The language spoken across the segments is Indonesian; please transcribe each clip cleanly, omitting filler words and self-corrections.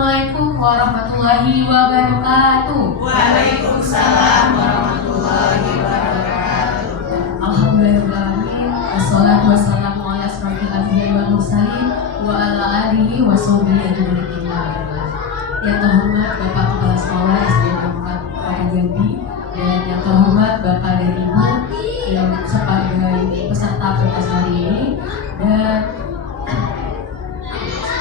Assalamualaikum warahmatullahi wabarakatuh. Waalaikumsalam warahmatullahi wabarakatuh. Alhamdulillahirrahmanirrahim. Wassalatu wassalamu ala asrofil anbiya'i wal mursalin wa ala alihi wa sahbihi ajma'in. Yang terhormat Bapak Kepala Sekolah SD 4 Kota Jambi dan yang terhormat Bapak dan Ibu yang sebagai peserta pentas hari ini, dan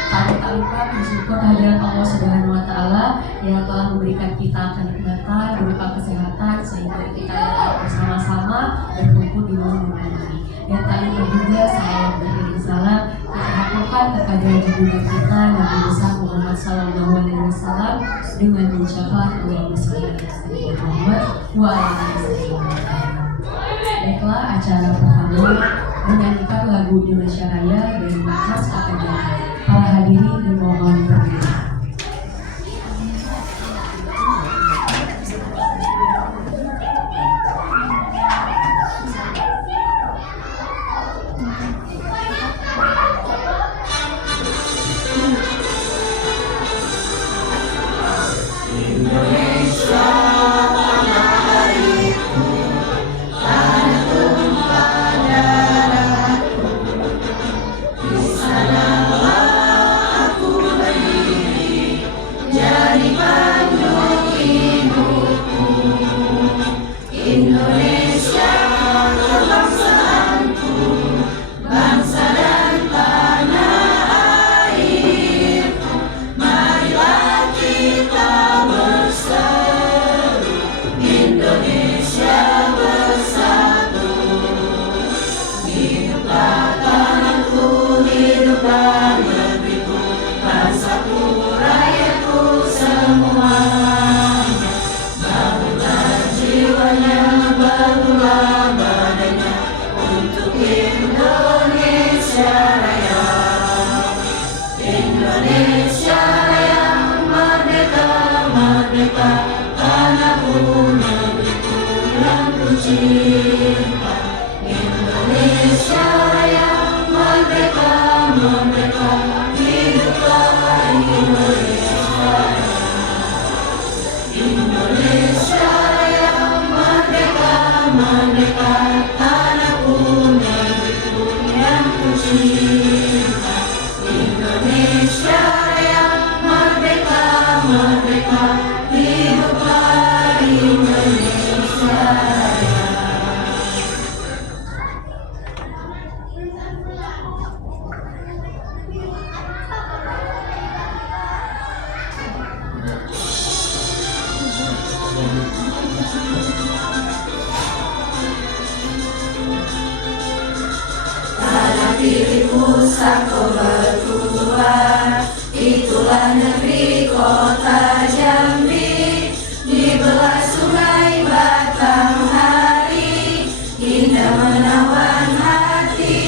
tak lupa bersyukur kehadiran Allah Subhanahu wa Ta'ala yang telah memberikan kita kenikmatan berupa kesehatan sehingga kita dapat bersama-sama berkumpul di momen ini. Dan tak lupa juga salawat dan salam kita haturkan kepada junjungan kita Nabi besar Muhammad Sallallahu Alaihi Wasallam dengan mengucapkan Allahumma sholli ala sayyidina Muhammad wa ala ali sayyidina. Baiklah, acara pertama menyanyikan lagu Indonesia Raya dan Mas Akademi. Para hadirin dimohon berdiri. Itulah negeri kota Jambi, di belah sungai Batanghari, indah menawan hati.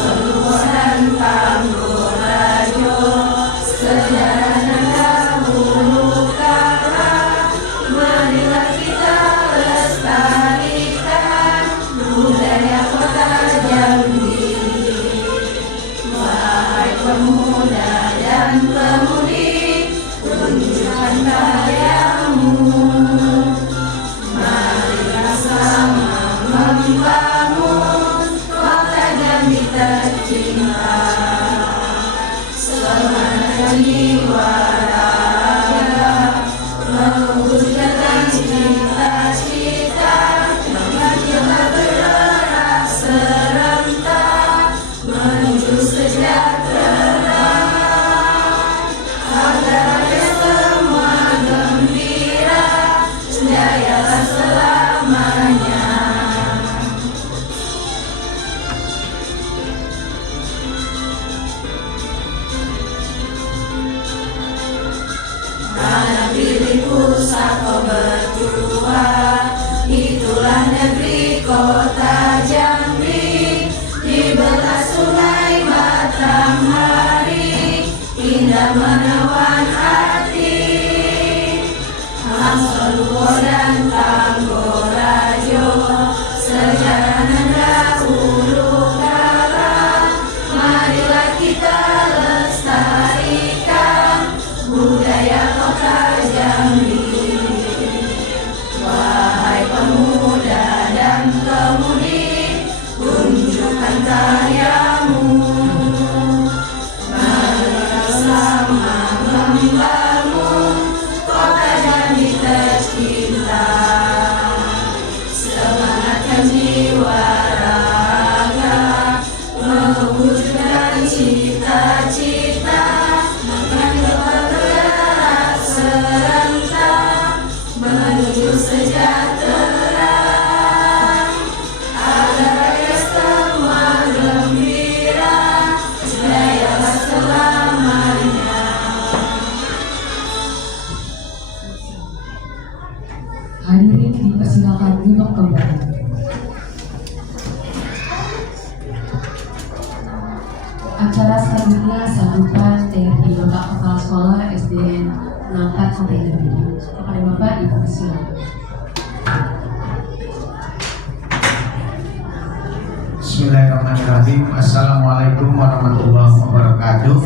Solo dan Tamborajo, sejarah dan dahulu kala, marilah kita lestarikan budaya kota Jambi. Pemuda dan pemudi, tunjukkan karyamu. Marilah sama membangun kota Jambi tercinta. Semangat jiwa raga, mewujudkan cita-cita, marilah bergerak serentak menuju sejahtera. Pusaka berdua, itulah negeri kota Jambi, di belah sungai Batanghari, indah menawan hati. Solo dan Tamborajo, sejarah dahulu kala, marilah kita lestarikan sayamu bersama membangun kota janji tercinta. Semangatkan jiwa raga mewujudkan cita-cita, makan bergerak serentak menuju sejahtera. Agar rakyat semua gembira, jayalah selamanya. Hadirin dipersilakan duduk kembali. Acara selanjutnya sambutan dari Bapak Kepala Sekolah SDN 64 Kota Negeri. Kepada Bapak dipersilakan. Bismillahirrahmanirrahim. Assalamualaikum warahmatullahi wabarakatuh.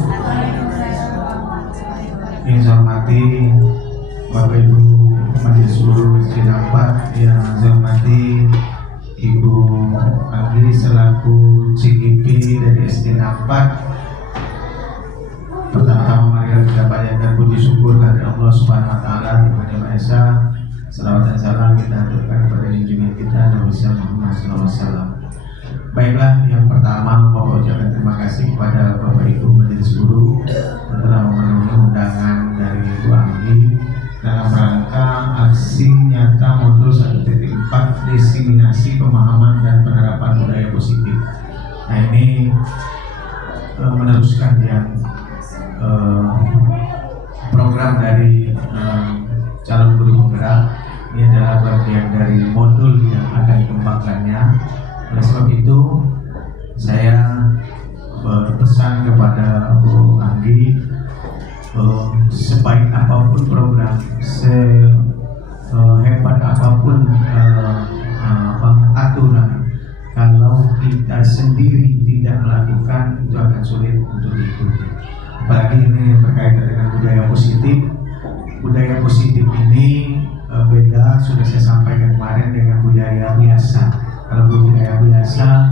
Yang saya hormati Bapak Ibu Majelis Guru SD 64, yang saya hormati Ibu Anggi selaku CGP dari SD 64. Pertama-tama mari kita panjatkan puji syukur kepada Allah Subhanahu wa taala Tuhan Yang Maha Esa. Salawat dan salam kita aturkan kepada junjungan kita Nabi Muhammad SAW. Baiklah, yang pertama Bapak ucapkan terima kasih kepada Bapak Ibu Majelis Guru yang telah memenuhi undangan dari Ibu Anggi dalam rangka aksi nyata modul 1.4 diseminasi pemahaman dan penerapan budaya positif. Nah, ini meneruskan yang program dari calon guru penggerak. Ini adalah bagian dari modul yang akan dikembangkannya. Oleh sebab itu saya berpesan kepada Bu Anggi, sebaik apapun program, sehebat apapun aturan, kalau kita sendiri tidak melakukan itu akan sulit untuk diikuti. Apalagi ini berkaitan dengan budaya positif. Budaya positif ini beda, sudah saya sampaikan kemarin, dengan budaya biasa. Kalau budaya biasa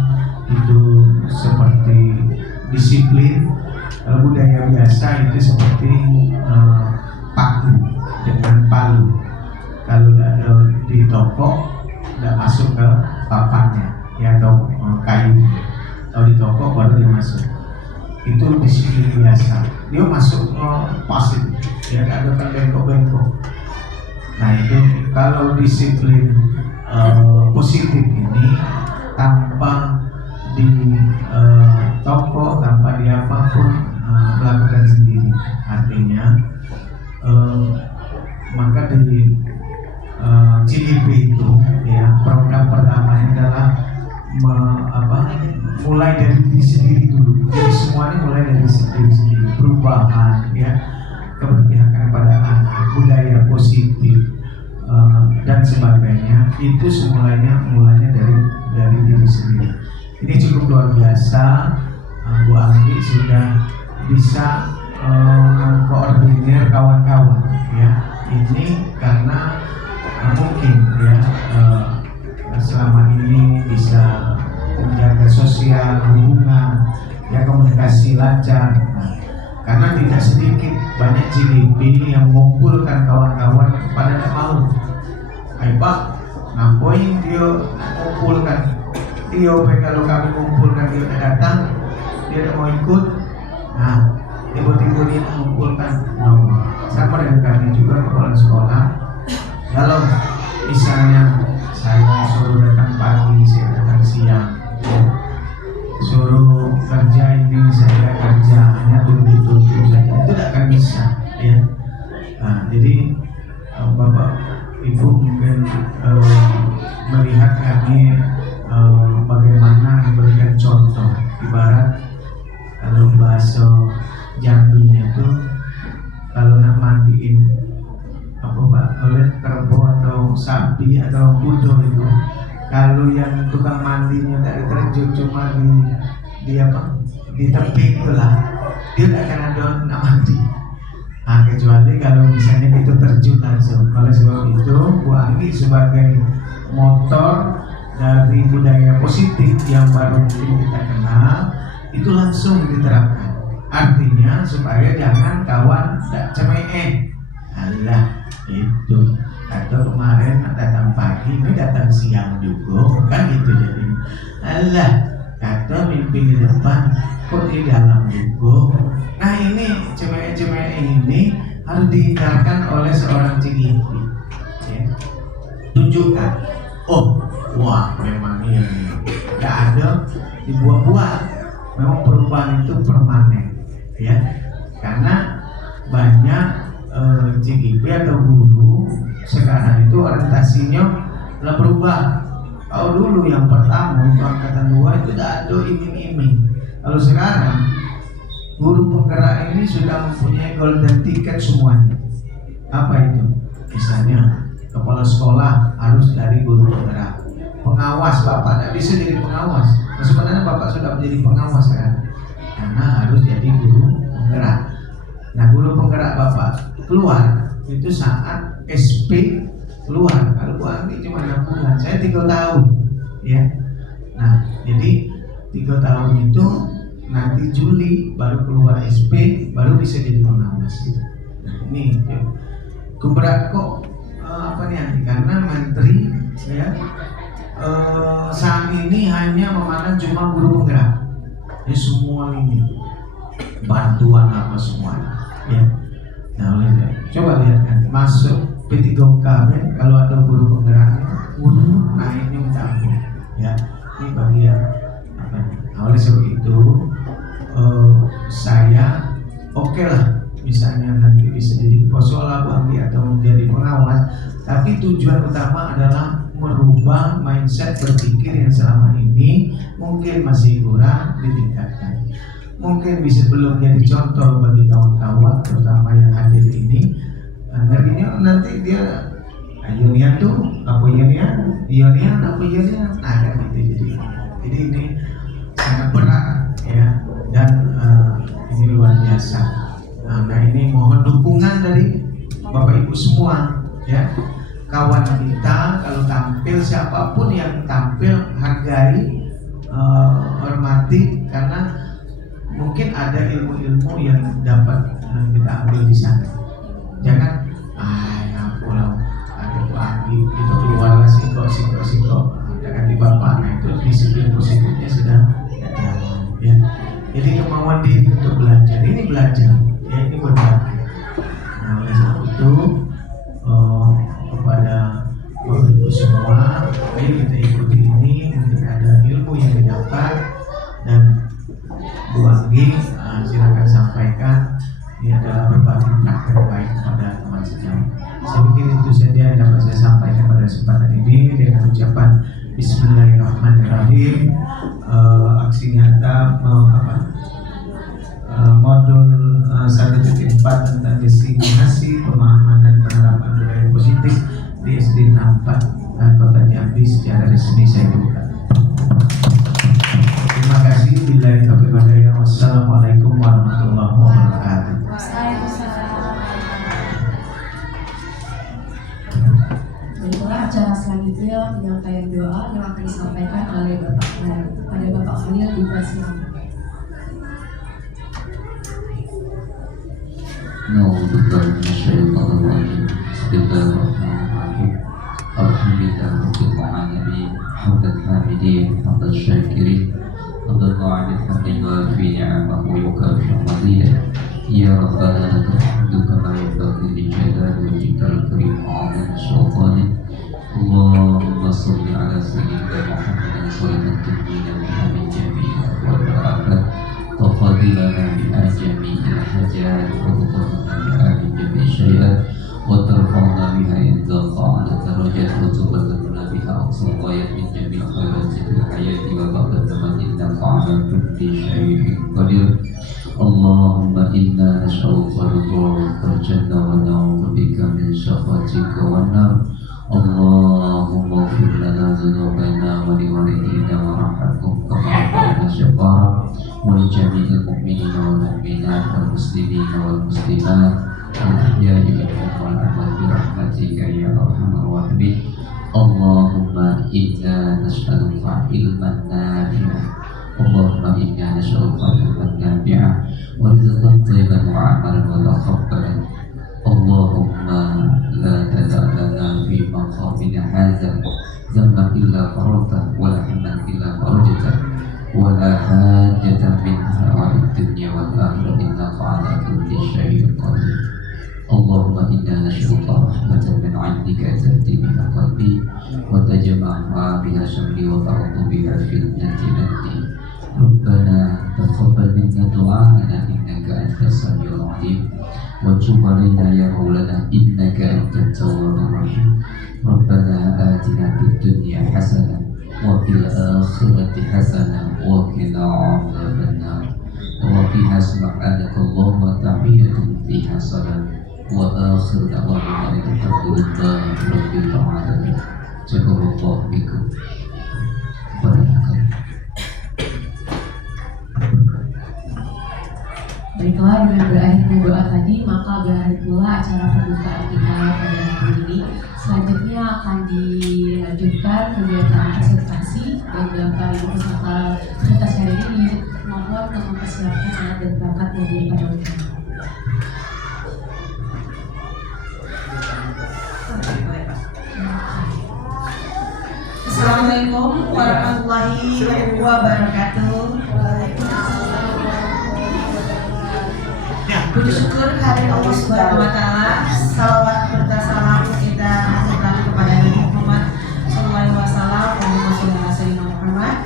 itu seperti disiplin, kalau budaya biasa itu seperti paku dengan palu. Kalau ada di toko, tidak masuk ke papannya, ya, atau kayu. Kalau di toko baru dia masuk. Itu disiplin biasa. Dia masuk pasif, ya, ada kan bengkok-bengkok. Nah, itu kalau disiplin positif ini tanpa di toko, tanpa di apapun, melakukan sendiri. Artinya maka di GDP itu, ya, program pertama adalah mulai dari diri sendiri dulu. Jadi semuanya mulai dari diri sendiri, perubahan, ya, keberpihakan pada anak, budaya positif, dan sebagainya. Itu mulainya dari diri sendiri. Ini cukup luar biasa. Bu Anggi sudah bisa mengkoordinir kawan-kawan, ya. Ini karena mungkin, ya, selama ini bisa menjaga sosial hubungan, ya, komunikasi lancar. Nah, karena tidak sedikit banyak GDP yang mengumpulkan kawan-kawan pada tidak mau. Ayo Pak, ngapain dia mengumpulkan? Dia kalau kami mengumpulkan dia tidak datang, dia tidak mau ikut. Nah, tiba-tiba dia mengumpulkan. No. Sama dengan kami juga kepala sekolah. Kalau misalnya saya suruh datang pagi, saya datang siang, ya. Suruh kerja ini, saya kerja, hanya tunduk-tunduk saja, itu tidak akan bisa, ya. Nah, jadi Bapak Ibu mungkin melihat kami bagaimana memberikan contoh. Ibarat kalau bahasa Jambinya itu, kalau nak mandiin oleh kerbau atau sapi atau kuda itu, kalau yang tukang mandinya dari terjun cuma di tepi itulah, dia tidak akan ada nak mandi. Nah, kecuali kalau misalnya itu terjun langsung. Oleh sebab itu, Bu Anggi sebagai motor dari budaya positif yang baru mungkin kita kenal itu langsung diterapkan. Artinya supaya jangan kawan tak cemee. Alah itu atau kemarin datang pagi ini datang siang juga kan gitu jadi. Alah kata mimpi di depan kok di dalam juga. Nah ini cemee-cemee ini harus dihindarkan oleh seorang cikipi ya. Tunjukkan wah memang ini tidak ada dibuat-buat, memang perubahan itu permanen ya, karena banyak cikipi atau guru sekarang itu orientasinya telah berubah. Kalau dulu yang pertama itu angkatan 2 itu tidak ada iming-iming. Kalau sekarang guru penggerak ini sudah mempunyai golden ticket semuanya. Apa itu? Misalnya kepala sekolah harus dari guru penggerak. Pengawas bapak tidak bisa jadi pengawas. Nah, sebenarnya bapak sudah menjadi pengawas kan? Karena harus jadi guru penggerak. Nah guru penggerak bapak keluar itu saat SP keluar. Kalau Bu Anggi cuma 6 bulan, saya 3 tahun ya. Nah jadi 3 tahun itu nanti Juli baru keluar SP, baru bisa jadi pengawas. Nah ini keberat kok apa nih, karena menteri ya saat ini hanya memandang cuma guru penggerak. Ini semua ini bantuan apa semuanya ya. Nah coba lihat kan masuk P3K kalau ada guru penggeraknya, nah ini minta ampun ya, ini bagian apa. Nah oleh sebab itu saya oke lah misalnya nanti bisa jadi posola bagi atau menjadi pengawas, tapi tujuan utama adalah merubah mindset berpikir yang selama ini mungkin masih kurang ditingkatkan. Mungkin bisa belum jadi contoh bagi kawan-kawan terutama yang hadir ini. Ngerinya nanti dia Ionian tuh apa Ionian apa Ionian, nah kan gitu. Jadi ini sangat berat ya, dan ini luar biasa. Nah ini mohon dukungan dari Bapak Ibu semua ya. Kawan kita kalau tampil, siapapun yang tampil hargai, hormati, karena mungkin ada ilmu-ilmu yang dapat kita ambil di sana. Jangan ya pulau ada Bu Anggi itu keluarlah singkok jangan di bapak. Nah itu disiplin positifnya sudah jalan ya. Jadi kemauan diri untuk belajar, ini belajar ya, ini berbagi. Nah oleh sebab itu kepada Bapak Ibu semua, ayo kita ikuti ini, mungkin ada ilmu yang didapat. Dan Bu Anggi silakan sampaikan, ini adalah berbagi praktek baik kepada teman sejauh. Saya pikir itu saja yang dapat saya sampaikan pada kesempatan ini dengan ucapan Bismillahirrahmanirrahim. Aksi nyata modul 1.4 tentang diskriminasi, pemahaman dan penerapan budaya positif di SD 64 Kota Jambi secara resmi saya buka. Terima kasih. Billahi taufiq wal hidayah. Wassalamualaikum warahmatullahi wabarakatuh. Baiklah, acara selanjutnya penyampaian doa yang akan disampaikan oleh Bapak Khalil di Brazil. Bismillahirrahmanirrahim. Alhamdulillahirabbil alamin. Hamdan hamidin, hamdan syakirin, hamdan mu'adin, hamdan yuafi ni'amahu wa yukafi fadilah. Ya Rabbana lakal hamdu kama yanbaghi li jalali wajhikal karim wa 'azimi sultanik. Allahumma shalli ala sayyidina Muhammadin sallallahu alaihi wa jami'il ahwal wal afat. Tafadilana bi jami'il hajat wa tuqarribna bi jami'i syai'at wa tarfa'na biha indal ta'ala darajat wa tuballighna biha aqsal ghayat min jami'il khairati fil hayati wa ba'da tamanna ta'ala kulli syai'in qadir. Allahumma inna nas'aluka ridhaka wal jannah wa na'udzu bika min sakhatika wan nar. Allahumma ighfir lana dhunubana wa li walidina wa rahmahum kama ghafarna syafara wa li jami'il mu'minina wal mu'minat wal muslimina wal muslimat al ahya'i minhum wal amwat bi rahmatika ya arhamar rahimin. Allahumma inna nas'aluka ilman nafi'a. Allahumma inna nas'aluka ilman nafi'a wa rizqan thayyiban wa amalan mutakabbalan. Allahumma la tada' lana fi maqamina hadza dhanban illa farajta wa la hamman illa farajta wa la hajatan min hawaid dunya wal akhirah innaka ala kulli syai'in qadir. Allahumma inna nas'aluka rahmatan min 'indika tahdi biha qalbi wa tajma'u biha shamli wa ta'udhu biha fil jannati. Rabbana taqabbal minna du'ana innaka antas samiul 'alim wa tub 'alaina ya maulana innaka antat tawwabur rahim. Rabbana atina fid dunya hasanah wa fil akhirati hasanah wa qina 'adzabannar. Wa qina subhanaka Allahumma tahiyyatun fiha salam wa akhir da'wana alhamdulillahi rabbil alamin. Jazakallahu bikum. Baiklah, dengan berakhirnya doa tadi, maka berakhir pula acara pembukaan kita pada hari ini. Selanjutnya akan dilanjutkan kegiatan presentasi dan dalam kali ini peserta presentasi hari ini mohon untuk mempersiapkan alat dan perangkat yang pada utama. Assalamualaikum warahmatullahi wabarakatuh. Puji syukur kehadirat Allah Subhanahu wa taala. Salawat serta salam kita haturkan kepada Nabi Muhammad sallallahu alaihi wasallam. Allahumma shalli ala sayyidina Muhammad.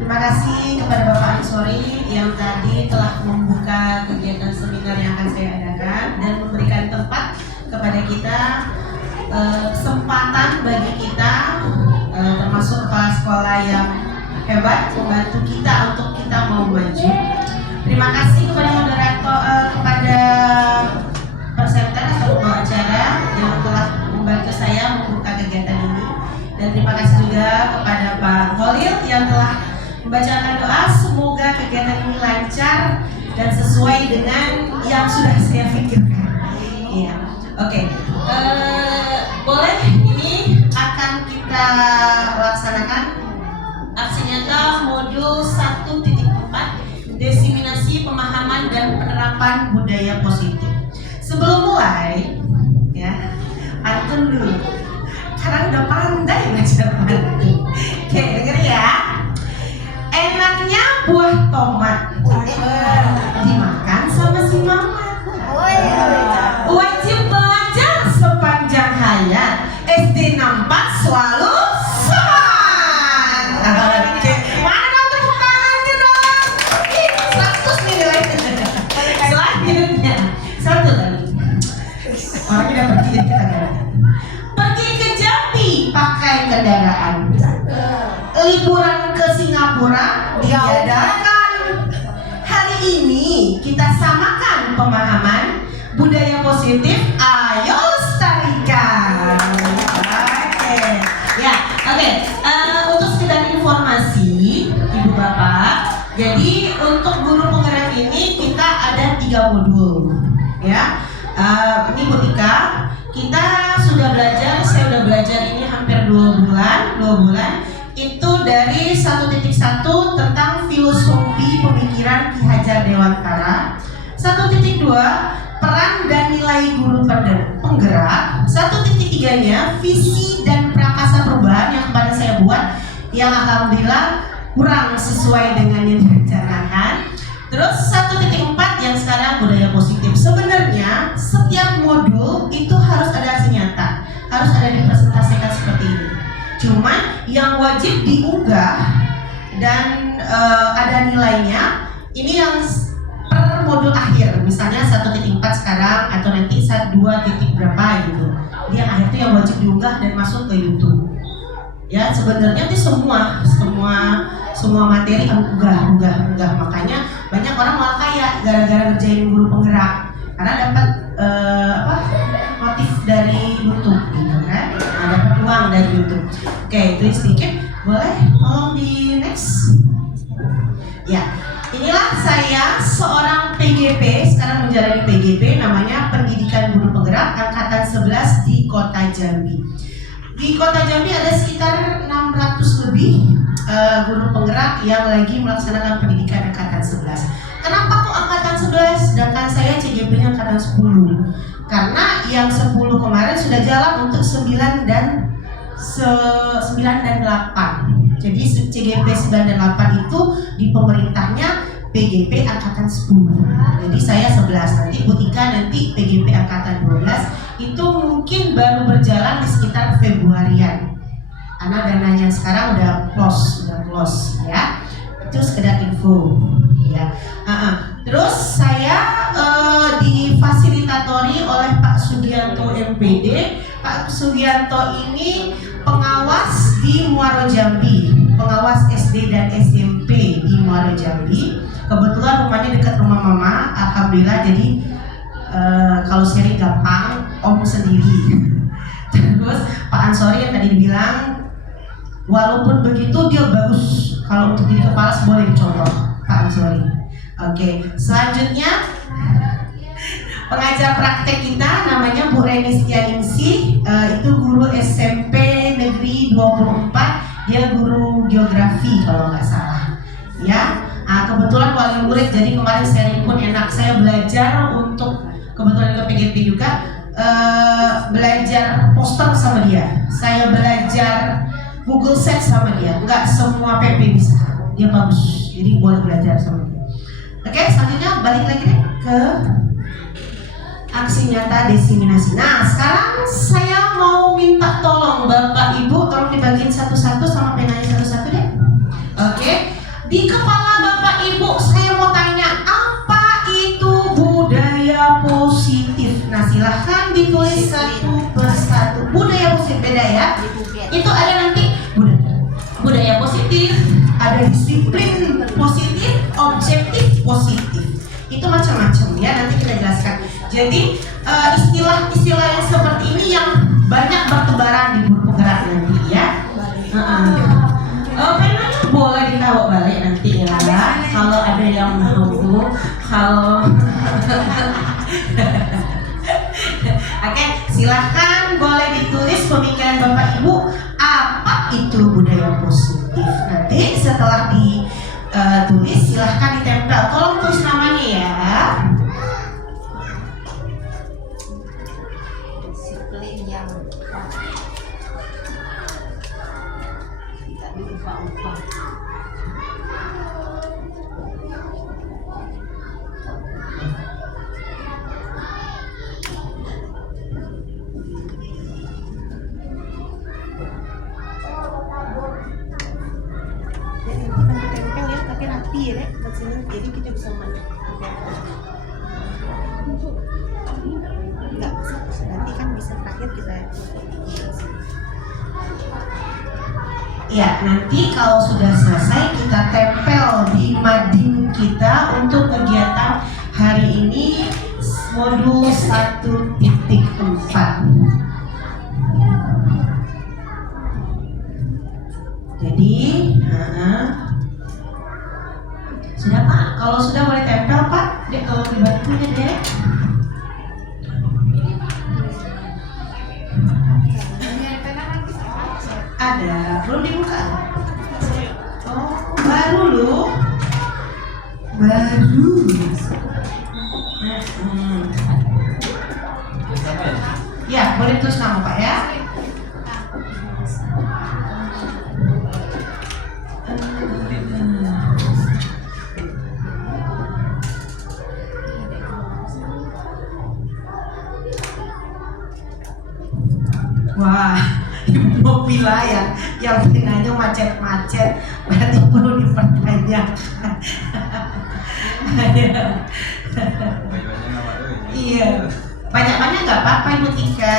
Terima kasih kepada Bapak Ansori yang tadi telah membuka kegiatan seminar yang akan saya adakan dan memberikan tempat kepada kita, kesempatan bagi kita termasuk kepala sekolah yang hebat membantu kita untuk kita mau maju. Terima kasih kepada moderator, kepada presenter atau pembawa acara yang telah membantu saya membuka kegiatan ini, dan terima kasih juga kepada Pak Khalil yang telah membacakan doa. Semoga kegiatan ini lancar dan sesuai dengan yang sudah saya pikirkan. Iya, oke. Boleh, ini akan kita laksanakan aksi nyata modul 1.4 Desiminasi pemahaman dan penerapan budaya positif. Sebelum mulai, ya, pantun dulu. Karena udah pandai belajar pantun. Oke, denger ya. Enaknya buah tomat dimakan sama si mama. Wajib belajar sepanjang hayat. SD 64 selalu semangat. Oke, mana tepuk tangannya dong? 100 nih nilainya. Selanjutnya, satu lagi. Orangnya udah pergi, jadi kita ganti. Pergi ke Jambi pakai kendaraan. Liburan ke Singapura diadakan. Hari ini kita samakan pemahaman budaya positif. Ayo lestarikan. Oke. Ya, oke. Untuk sekedar informasi, Ibu Bapak. Jadi untuk guru penggerak ini kita ada 3 modul, ya. Ini Bu Tika, kita sudah belajar, saya sudah belajar ini hampir 2 bulan. Itu dari 1.1 tentang filosofi pemikiran Ki Hajar Dewantara, 1.2 peran dan nilai guru penggerak, 1.3-nya visi dan prakasa perubahan yang kemarin saya buat, yang alhamdulillah kurang sesuai dengan yang direncanakan. Terus 1.4 yang sekarang budaya positif. Sebenarnya setiap modul itu harus ada aksi nyata, harus ada dipresentasikan seperti ini. Cuman yang wajib diunggah dan ada nilainya ini yang per modul akhir. Misalnya 1.4 sekarang atau nanti 2 titik berapa gitu. Dia akhir itu yang wajib diunggah dan masuk ke YouTube. Ya, sebenarnya itu semua materi unggah. Makanya banyak orang malah kaya gara-gara ngerjain guru penggerak karena dapat motif dari YouTube gitu kan. Nah, dapat uang dari YouTube. Oke, itu sedikit. Boleh tolong di next. Ya, inilah saya seorang PGP, sekarang menjalani PGP namanya Pendidikan Guru Penggerak angkatan 11 di Kota Jambi. Di Kota Jambi ada sekitar 600 lebih guru penggerak yang lagi melaksanakan pendidikan angkatan 11. Kenapa kok angkatan 11 sedangkan saya CGP-nya angkatan 10? Karena yang 10 kemarin sudah jalan untuk 9 dan 8. Jadi CGP 9 dan 8 itu di pemerintahnya PGP angkatan 10. Jadi saya 11, nanti Butika nanti PGP angkatan 12. Itu mungkin baru berjalan di sekitar Februarian. Karena dananya sekarang udah close ya. Itu sekedar info ya. Terus saya difasilitatori oleh Pak Sugianto MPD. Pak Sugianto ini pengawas di Muaro Jambi, pengawas SD dan SMP di Muaro Jambi. Kebetulan rumahnya dekat rumah mama, alhamdulillah. Jadi kalau sharing gampang, om sendiri. Terus Pak Ansori yang tadi dibilang, walaupun begitu dia bagus kalau untuk jadi kepala, boleh dicontoh Pak Ansori. Oke, selanjutnya pengajar praktek kita namanya Bu Reni Setianingsih, itu guru SMP Negeri 24, dia guru geografi kalau nggak salah ya. Kebetulan wali murid, jadi kemarin sharing pun enak. Saya belajar untuk, kebetulan ke PGP juga, belajar poster sama dia. Saya belajar Google Sheets sama dia. Nggak semua PP bisa, dia bagus, jadi boleh belajar sama dia. Oke, selanjutnya balik lagi deh ke aksi nyata diseminasi. Nah, sekarang saya mau minta tolong Bapak Ibu, tolong dibagiin satu-satu sama penanya satu-satu deh. Oke, di kepala Bapak Ibu saya mau tanya, apa itu budaya positif? Nah, silahkan ditulis satu persatu. Budaya positif beda ya. Itu ada nanti budaya positif, ada disiplin positif, objektif positif. Itu macam-macam ya, nanti kita jelaskan. Jadi istilah-istilah yang seperti ini yang banyak bertebaran di guru penggerak nanti ya. Penanya boleh ditaruh balik nanti ya, kalau ada yang mau. Kalau oke, silahkan boleh ditulis pemikiran Bapak Ibu, apa itu budaya positif. Nanti setelah ditulis silahkan ditempel, tolong tulis namanya ya. Disiplin yang tidak diubah-ubah. Tempel ya, tapi rapi ya, jadi kita bisa enggak, nanti kan bisa terakhir kita ya, nanti kalau sudah selesai kita tempel di mading kita untuk kegiatan hari ini modul 1.4. Jadi sudah Pak, kalau sudah boleh tempel Pak, dek kalau dibantunya dek. Ada, belum dibuka. Oh, baru loh. Baru. Ya, boleh tulis nama Pak ya. Wah, ibu mau pilih yang pinanya macet-macet, berarti perlu diperbanyak. Iya, banyak-banyak nggak apa-apa Ibu Tika.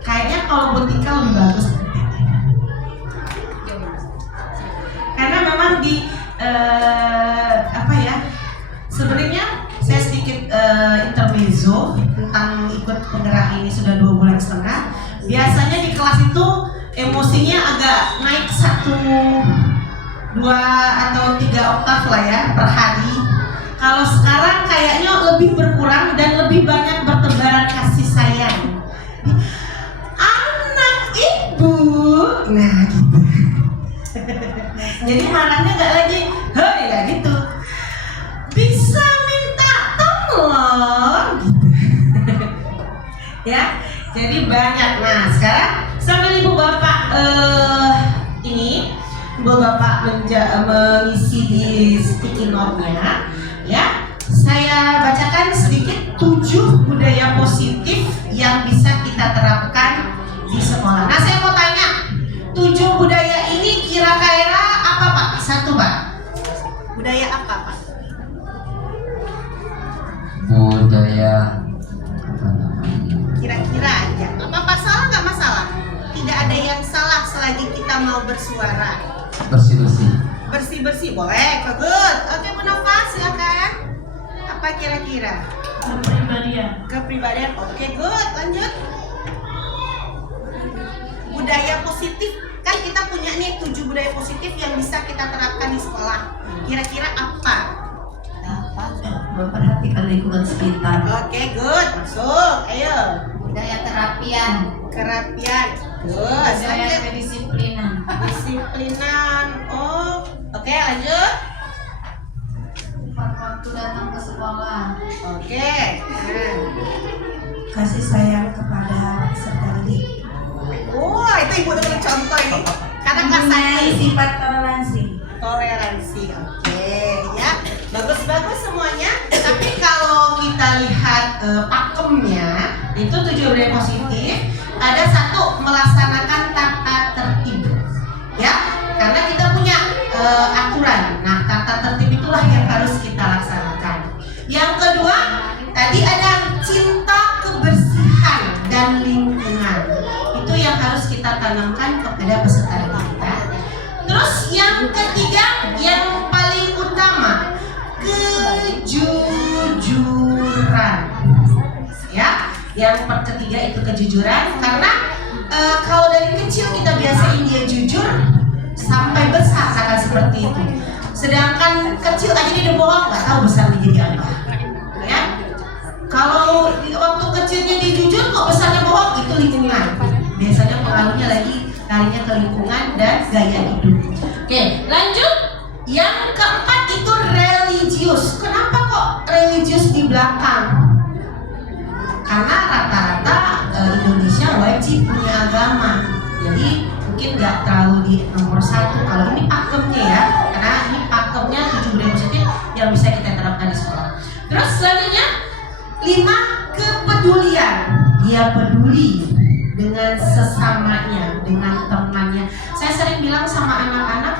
Kayaknya kalau Bu Tika lebih bagus, karena memang di apa ya, sebenarnya saya sedikit intermezzo tentang ikut penggerak ini sudah 2,5 bulan. Biasanya di kelas itu emosinya agak naik 1, 2 atau 3 oktav lah ya per hari. Kalau sekarang kayaknya lebih berkurang dan lebih banyak bertebaran kasih sayang. Anak ibu. Nah gitu. Jadi marahnya nggak lagi hei nggak gitu. Bisa minta tolong gitu. Ya, jadi banyak. Nah sekarang sambil ibu bapak ibu bapak mengisi di sticky note-nya, ya saya bacakan sedikit 7 budaya positif yang bisa kita terapkan di sekolah. Nah saya mau tanya, 7 budaya ini kira-kira apa Pak? Satu Pak, budaya apa Pak? Budaya apa namanya? Kira-kira aja. Apa salah nggak masalah? Tidak ada yang salah selagi kita mau bersuara. Bersih-bersih. Boleh, good. Oke Bu Nova, silakan. Apa kira-kira? Kepribadian. Oke, good. Lanjut. Budaya positif. Kan kita punya nih 7 budaya positif yang bisa kita terapkan di sekolah. Kira-kira apa? Memperhatikan lingkungan sekitar. Oke, good. Masuk. Ayo. Budaya kerapian, Kerapian. Good. budaya Lanjut. kedisiplinan, Disiplinan. Oh, oke, lanjut. tepat waktu datang ke sekolah, Oke. Nah. Kasih sayang kepada peserta didik. Wah, itu ibu udah contoh ini. Karena kelas Mempunyai 1 sifat toleransi. toleransi. Oke, ya. Bagus-bagus semuanya. Tapi kalau kita lihat pakemnya, itu 7 budaya positif. Ada 1, melaksanakan tata tertib. Ya, karena kita punya aturan. Nah, tata tertib itulah yang harus kita laksanakan. Yang kedua, tadi ada cinta kebersihan dan lingkungan. Itu yang harus kita tanamkan kepada peserta didik kita. Terus yang ketiga, yang paling utama, kejujuran. Ya, yang ketiga itu kejujuran. Karena kalau dari kecil kita biasain dia jujur, sampai besar akan seperti itu. Sedangkan kecil aja dia udah bohong, nggak tahu besarnya jadi apa. Ya, kalau waktu kecilnya dia jujur, kok besarnya bohong, itu lingkungan. Biasanya pengaruhnya larinya ke lingkungan dan gaya hidup. Oke, lanjut. Yang keempat itu religius. Kenapa kok religius di belakang? Karena rata-rata Indonesia wajib punya agama. Jadi mungkin nggak terlalu di nomor 1. Kalau ini pakemnya ya, karena ini pakemnya 7 budaya positif yang bisa kita terapkan di sekolah. Terus selanjutnya 5, kepedulian. Dia peduli dengan sesamanya, dengan temannya. Saya sering bilang sama anak-anak,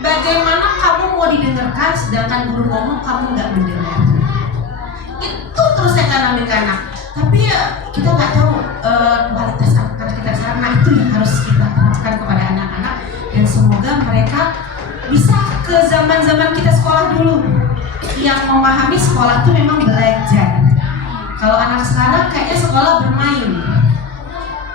bagaimana kamu mau didengarkan sedangkan guru ngomong kamu nggak mendengar? Itu terus saya tanamin ke anak. Tapi ya kita nggak tahu kualitas anak kita sekarang. Nah itu yang harus kita terapkan kepada anak-anak, dan semoga mereka bisa ke zaman-zaman kita sekolah dulu, yang memahami sekolah itu memang belajar. Kalau anak sekarang kayaknya sekolah bermain.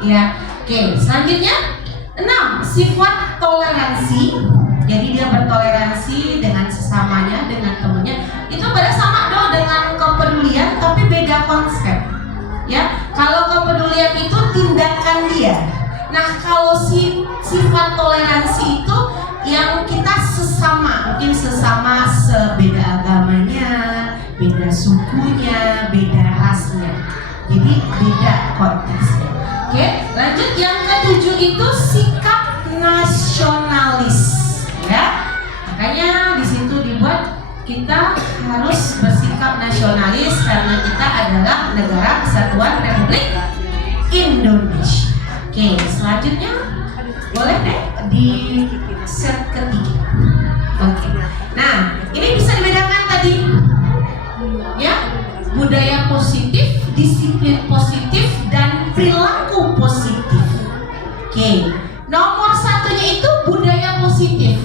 Ya, oke. Selanjutnya 6, sifat toleransi. Jadi dia bertoleransi dengan sesamanya, dengan temannya. Itu pada sama dong dengan kepedulian, tapi beda konsep. Ya, kalau kepedulian itu tindakan dia. Nah, kalau sifat toleransi itu yang kita sesama, mungkin sesama sebeda agamanya, beda sukunya, beda rasnya. Jadi beda konteksnya. Oke, lanjut yang ke-7 itu sikap nasionalis. Ya, makanya di situ dibuat kita harus bersikap nasionalis karena kita adalah negara kesatuan Republik Indonesia. Oke, selanjutnya boleh deh di set ketiga. Oke, nah ini bisa dibedakan tadi ya, budaya positif, disiplin positif, dan perilaku positif. Oke, nomor 1-nya itu budaya positif.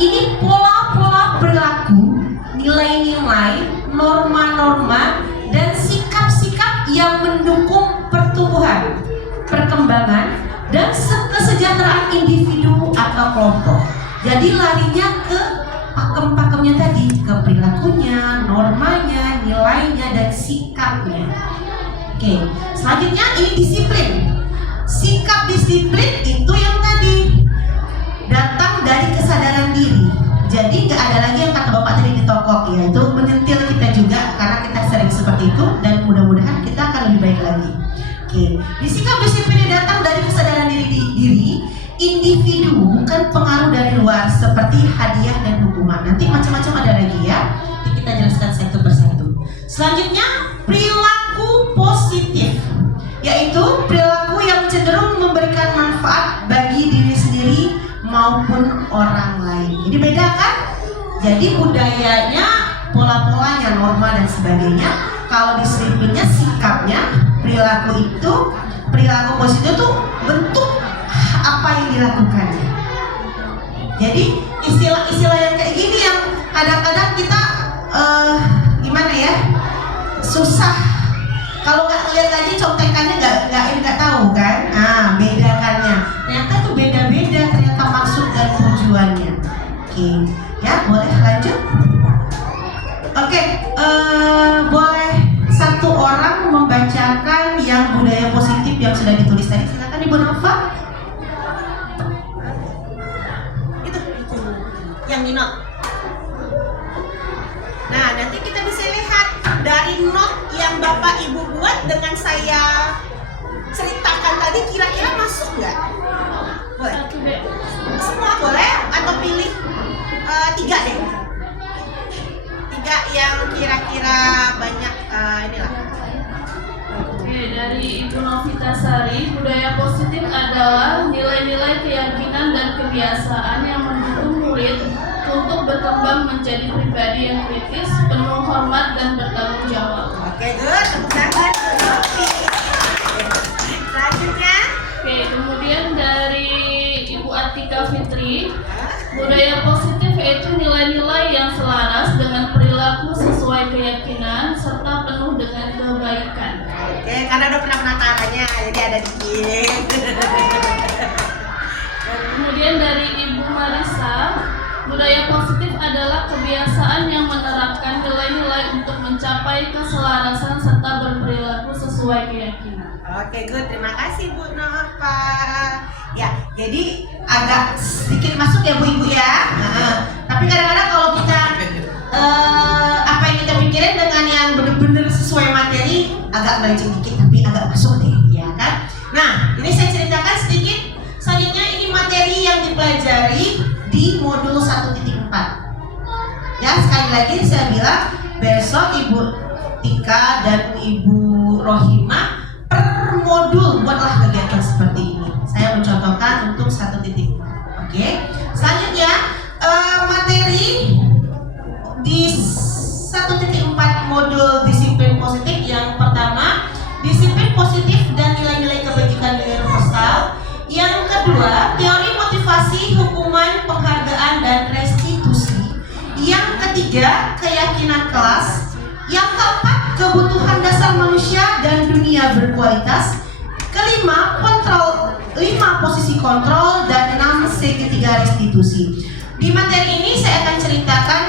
Ini pola-pola perilaku, nilai-nilai, norma-norma, dan sikap-sikap yang mendukung pertumbuhan, perkembangan, dan kesejahteraan individu atau kelompok. Jadi larinya ke pakem-pakemnya tadi, ke perilakunya, normanya, nilainya, dan sikapnya. Oke, selanjutnya ini disiplin. Sikap disiplin itu yang tadi datang dari kesadaran diri. Jadi nggak ada lagi yang kata bapak tadi ditokok, yaitu menyentil kita juga karena kita sering seperti itu dan mudah-mudahan kita akan lebih baik lagi. Oke, di sikap disiplin yang datang dari kesadaran diri individu, bukan pengaruh dari luar seperti hadiah dan hukuman. Nanti macam-macam ada lagi ya. Nanti kita jelaskan satu persatu. Selanjutnya perilaku positif, yaitu perilaku yang cenderung memberikan manfaat bagi diri sendiri maupun orang lain. Jadi beda kan? Jadi budayanya, pola-polanya, norma dan sebagainya. Kalau disiplinnya, sikapnya, perilaku positif itu bentuk apa yang dilakukannya. Jadi istilah-istilah yang kayak gini yang kadang-kadang kita gimana ya, susah kalau nggak lihat lagi contekannya nggak tahu kan. Bedakannya ternyata tuh beda-beda ternyata maksud dan tujuannya. Oke, ya boleh lanjut. Oke, boleh satu orang membacakan yang budaya positif yang sudah ditulis tadi. Silakan Ibu Nova. Itu yang di note. Nah, nanti kita bisa lihat dari note yang Bapak Ibu buat dengan saya ceritakan tadi kira-kira masuk nggak? Boleh? Semua boleh atau pilih 3 deh? 3 yang kira-kira banyak inilah. Oke, dari Ibu Novitasari, budaya positif adalah nilai-nilai keyakinan dan kebiasaan yang mendukung murid untuk berkembang menjadi pribadi yang kritis, penuh hormat dan bertanggung jawab. Oke, good. Tepuk tangan. Selanjutnya. Oke, kemudian dari Ibu Atika Fitri, budaya positif yaitu nilai-nilai yang selaras dengan perilaku sesuai keyakinan serta penuh dengan kebaikan. Oke, karena udah pernah penasarannya, jadi ada dikit. Kemudian dari Ibu Marisa, budaya positif adalah kebiasaan yang menerapkan nilai-nilai untuk mencapai keselarasan serta berperilaku sesuai keyakinan. Oke, good. Terima kasih Bu Nova. Ya, jadi agak sedikit masuk ya Bu Ibu ya. Tapi kadang-kadang kalau kita apa yang kita pikirin dengan yang benar-benar sesuai materi agak melenceng dikit tapi agak masuk deh, ya kan? Nah, ini saya ceritakan sedikit. Selanjutnya ini materi yang dipelajari di modul 1.4. Ya, sekali lagi saya bilang besok Ibu Tika dan Ibu Rohima per modul buatlah kegiatan seperti ini. Saya mencontohkan untuk 1.4. Oke. Selanjutnya materi di 1.4 modul disiplin positif yang pertama, disiplin positif dan nilai-nilai kebajikan universal. Yang kedua, teori motivasi, hukuman, penghargaan dan restitusi. Yang ketiga, keyakinan kelas. Yang keempat, kebutuhan dasar manusia dan dunia berkualitas. Kelima, kontrol, 5 posisi kontrol dan 6 segitiga restitusi. Di materi ini saya akan ceritakan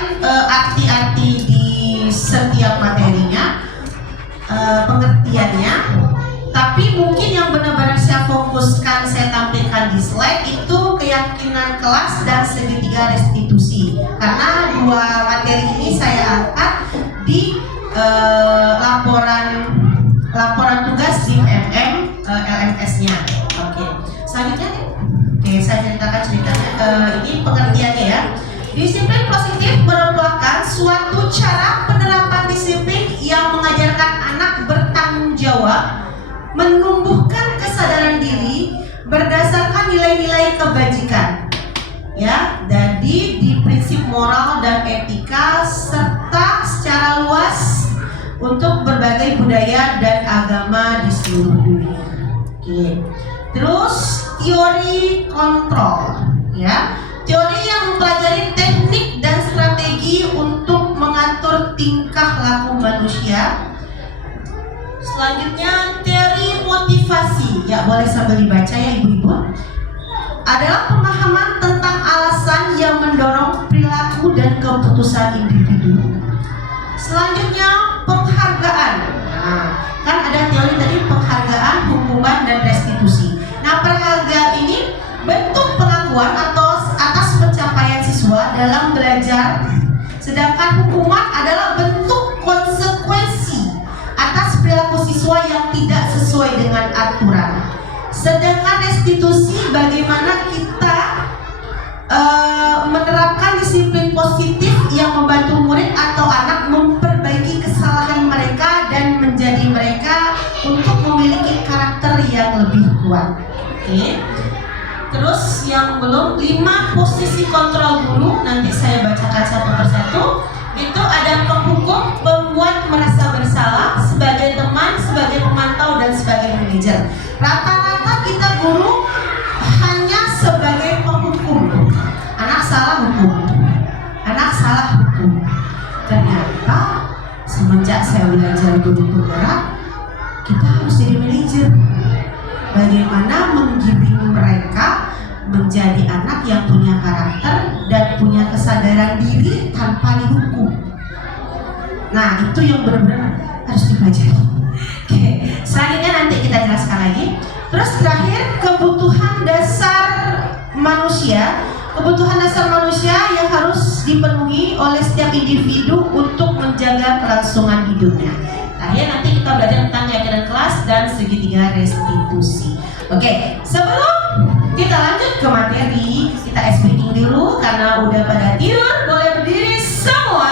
arti-arti di setiap materinya, pengertiannya. Tapi mungkin yang benar-benar saya fokuskan, saya tampilkan di slide itu keyakinan kelas dan segitiga restitusi. Karena 2 materi ini saya angkat di laporan tugas di LMS-nya. Oke. Selanjutnya, saya ceritakan ceritanya. Ini pengertiannya ya. Disiplin positif merupakan suatu cara penerapan disiplin yang mengajarkan anak bertanggung jawab, menumbuhkan kesadaran diri berdasarkan nilai-nilai kebajikan. Ya, jadi di prinsip moral dan etika serta secara luas untuk berbagai budaya dan agama di seluruh dunia. Oke. Terus teori kontrol, ya. Teori yang mempelajari teknik dan strategi untuk mengatur tingkah laku manusia. Selanjutnya teori motivasi, ya boleh sambil dibaca ya ibu-ibu. Adalah pemahaman tentang alasan yang mendorong perilaku dan keputusan individu. Selanjutnya penghargaan. Nah, kan ada teori tadi siswa dalam belajar, sedangkan hukuman adalah bentuk konsekuensi atas perilaku siswa yang tidak sesuai dengan aturan. Sedangkan restitusi bagaimana kita menerapkan disiplin positif yang membantu murid atau anak memperbaiki kesalahan mereka dan menjadi mereka untuk memiliki karakter yang lebih kuat. Oke. Terus yang belum 5 posisi kontrol guru, nanti saya bacakan satu persatu. Itu ada penghukum, pembuat merasa bersalah, sebagai teman, sebagai pemantau dan sebagai manajer. Rata-rata kita guru hanya sebagai penghukum. Anak salah hukum, anak salah hukum. Ternyata semenjak saya belajar guru penggerak, kita harus jadi manajer. Bagaimana menggiring mereka menjadi anak yang punya karakter dan punya kesadaran diri tanpa dihukum. Nah, itu yang benar-benar harus dipelajari. Oke, selanjutnya nanti kita jelaskan lagi. Terus terakhir, kebutuhan dasar manusia. Kebutuhan dasar manusia yang harus dipenuhi oleh setiap individu untuk menjaga kelangsungan hidupnya. Terakhir nanti kita belajar tentang keyakinan kelas dan segitiga restitusi. Oke, sebelum kita lanjut ke materi, kita speaking dulu karena udah pada tidur. Boleh berdiri semua.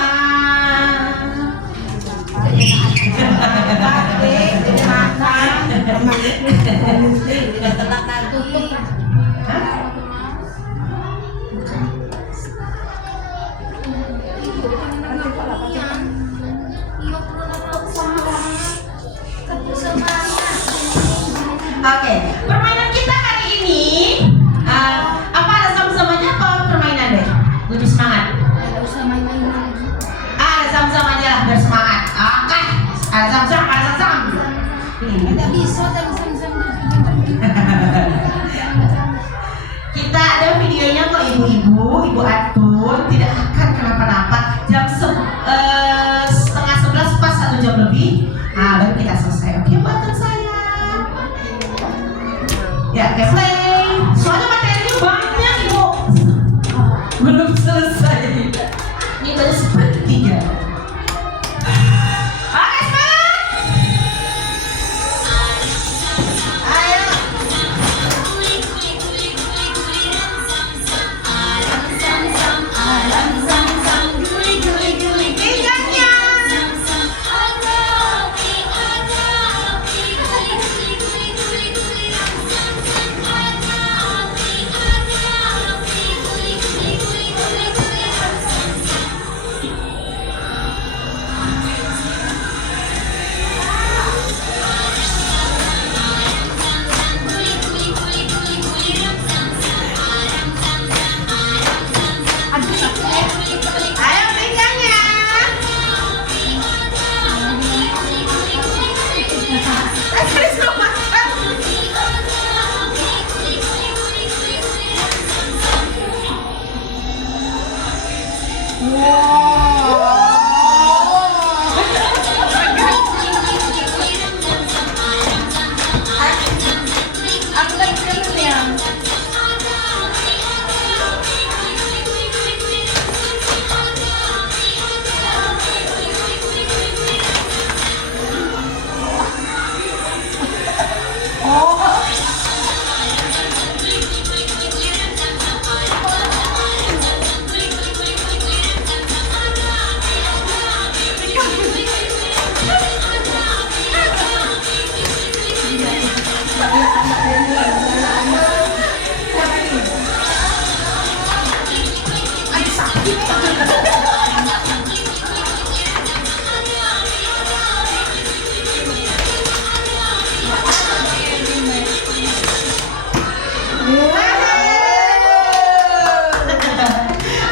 Oke, permainan kita hari ini apa ada sama-samanya apa permainan deh? Lebih semangat. Ada sama-samanya lah biar semangat. Oke, ada sama-sama, ada sama-sama. Kita ada videonya kok ibu-ibu, ibu Atun tidak akan kenapa-napa. Jam 10:30 pas 1 jam lebih. Nah, baru kita selesai. Oke, Bu Atun sayang. Ya, oke, play. Soalnya materinya banyak, Ibu. Belum selesai. Ini baru sepertiga. Oke, semangat. Ayo. Pinggangnya. Ayo pinggangnya. Terus rumah.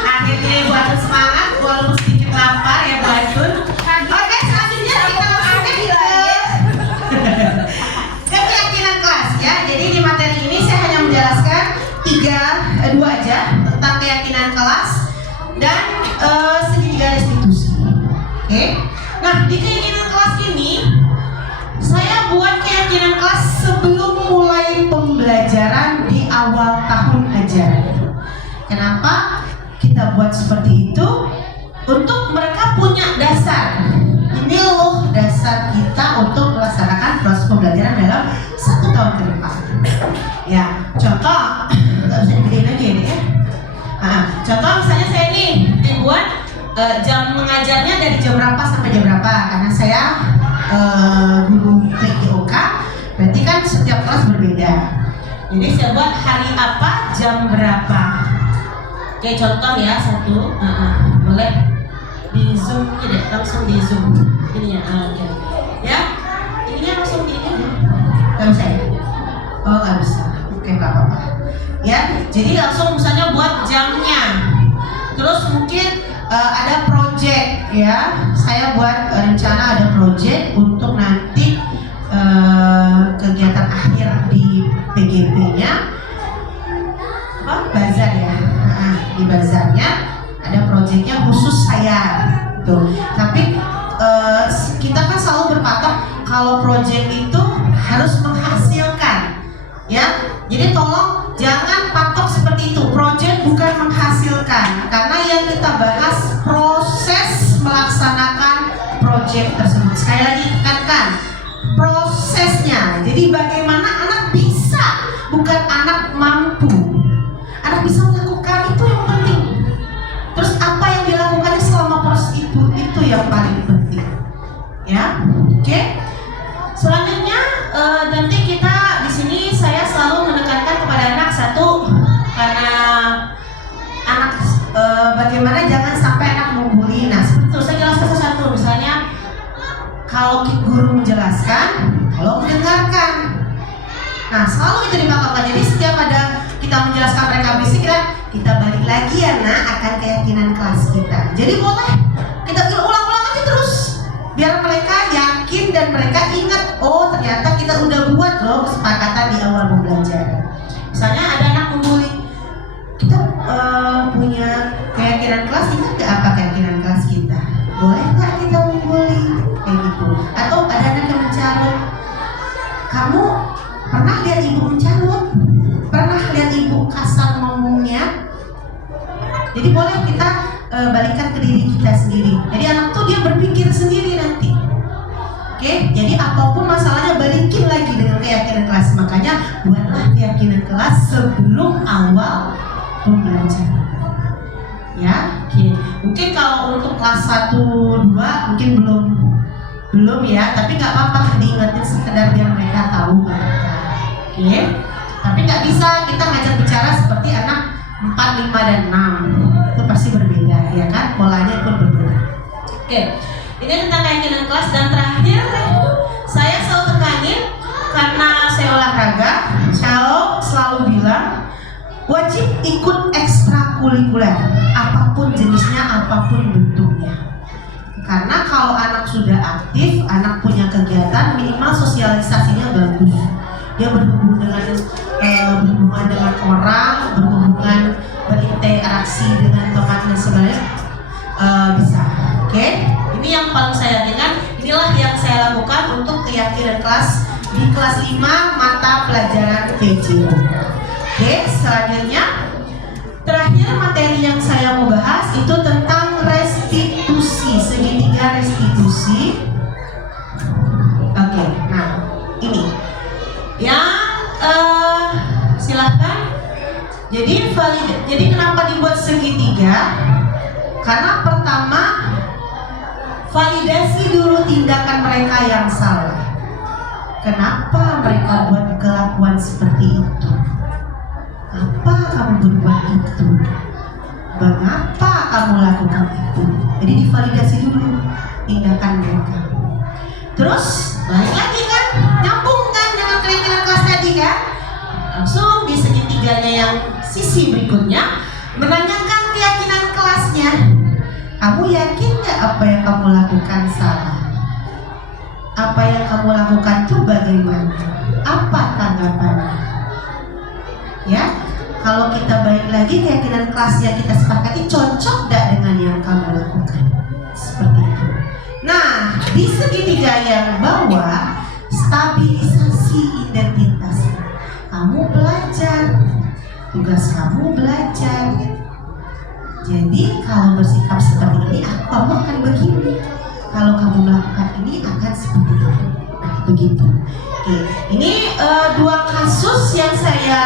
Akhirnya Ibu Atun semangat walaupun sedikit lapar ya Bu Atun. Oke, selanjutnya kita langsung ke keyakinan kelas ya. Jadi di materi ini saya hanya menjelaskan dua aja tentang keyakinan kelas dan segitiga restitusi. Oke. Nah, di keyakinan kelas ini saya buat keyakinan kelas sebelum mulai pembelajaran di awal tahun ajaran. Kenapa? Kita kita buat seperti itu untuk mereka punya dasar. Ini loh dasar kita untuk melaksanakan proses pembelajaran dalam 1 tahun ke depan. Ya, contoh nggak bisa digedein lagi ya, Dek, ya. Nah, contoh misalnya saya nih dibuat jam mengajarnya dari jam berapa sampai jam berapa, karena saya guru PJOK, berarti kan setiap kelas berbeda. Jadi saya buat hari apa, jam berapa. Oke, contoh ya satu, boleh di zoom ini deh, langsung di zoom ini ya, oke. Ya, ininya langsung di ini, nggak bisa ya? Oh nggak bisa, oke nggak apa-apa. Ya, jadi langsung misalnya buat jamnya. Terus mungkin ada project ya, saya buat rencana ada project untuk nanti kegiatan akhir di PGP-nya, bazar ya. Di bazarnya ada projectnya khusus saya tuh. Tapi kita kan selalu berpatok kalau project itu harus menghasilkan, ya. Jadi tolong jangan patok seperti itu. Project bukan menghasilkan, karena yang kita bahas proses melaksanakan project tersebut. Sekali lagi tekankan prosesnya. Jadi bagaimana anak bisa, bukan anak mampu. Anak bisa melakukan, itu yang penting. Terus apa yang dilakukan selama proses itu yang paling penting. Ya, oke. Selanjutnya nanti kita di sini saya selalu menekankan kepada anak satu, karena anak bagaimana jangan sampai anak membuli. Nah, seperti itu saya jelaskan satu. Misalnya kalau guru menjelaskan, kalau mendengarkan. Nah, selalu itu dipakamkan. Jadi setiap ada kita menjelaskan mereka berisik, kita balik lagi ya nak akan keyakinan kelas kita. Jadi boleh kita ulang-ulang aja terus, biar mereka yakin dan mereka ingat, oh ternyata kita udah buat loh kesepakatan di awal pembelajaran. Misalnya ada anak membuli, kita punya keyakinan kelas, ingat gak apa keyakinan kelas kita? Boleh gak kita membuli kayak gitu? Atau ada anak yang mencarut, kamu pernah lihat ibu mencarut? Pernah lihat ibu kasar ngomongnya? Jadi boleh kita balikan ke diri kita sendiri. Jadi anak tuh dia berpikir sendiri nanti. Oke, jadi apapun masalahnya balikin lagi dengan keyakinan kelas. Makanya buatlah keyakinan kelas sebelum awal pembelajaran. Ya, oke. Mungkin kalau untuk kelas 1, 2 mungkin belum ya, tapi nggak apa-apa diingetin sekedar biar mereka tahu mereka. Oke. Tapi nggak bisa kita ngajak bicara seperti anak 4, 5, dan 6. Itu pasti berbeda ya kan, polanya pun berbeda. Oke, ini tentang keyakinan kelas. Dan terakhir saya selalu tekanin, karena saya olahraga, saya selalu bilang wajib ikut ekstrakurikuler, apapun jenisnya, apapun bentuknya. Karena kalau anak sudah aktif, anak punya kegiatan, minimal sosialisasinya bagus. Dia berhubungan dengan orang, berhubungan berinteraksi dengan teman dan sebagainya, bisa. Oke, ini yang paling saya yakinkan. Inilah yang saya lakukan untuk keyakinan kelas di kelas 5 mata pelajaran PJO. Oke, selanjutnya terakhir materi yang saya mau bahas itu tentang restitusi, segitiga restitusi. Oke, nah ini yang silahkan. Jadi kenapa dibuat segitiga? Karena pertama, validasi dulu tindakan mereka yang salah. Kenapa mereka buat kelakuan seperti itu? Apa kamu berbuat itu? Mengapa kamu lakukan itu? Jadi divalidasi dulu tindakan mereka. Terus balik lagi kan, nyambung kan dengan keyakinan kelas tadi kan? Langsung di segitiganya yang sisi berikutnya menanyakan keyakinan kelasnya. Kamu yakin nggak apa yang kamu lakukan salah? Apa yang kamu lakukan itu bagaimana? Apa tanggapannya? Ya, kalau kita balik lagi keyakinan kelas yang kita sepakati cocok nggak dengan yang kamu lakukan? Seperti itu. Nah, di segitiga yang bawah, stabilisasi identitas. Kamu belajar, tugas kamu belajar. Jadi kalau bersikap seperti ini, kamu akan begini. Kalau kamu melakukan ini akan seperti itu. Nah, begitu. Oke, ini dua kasus yang saya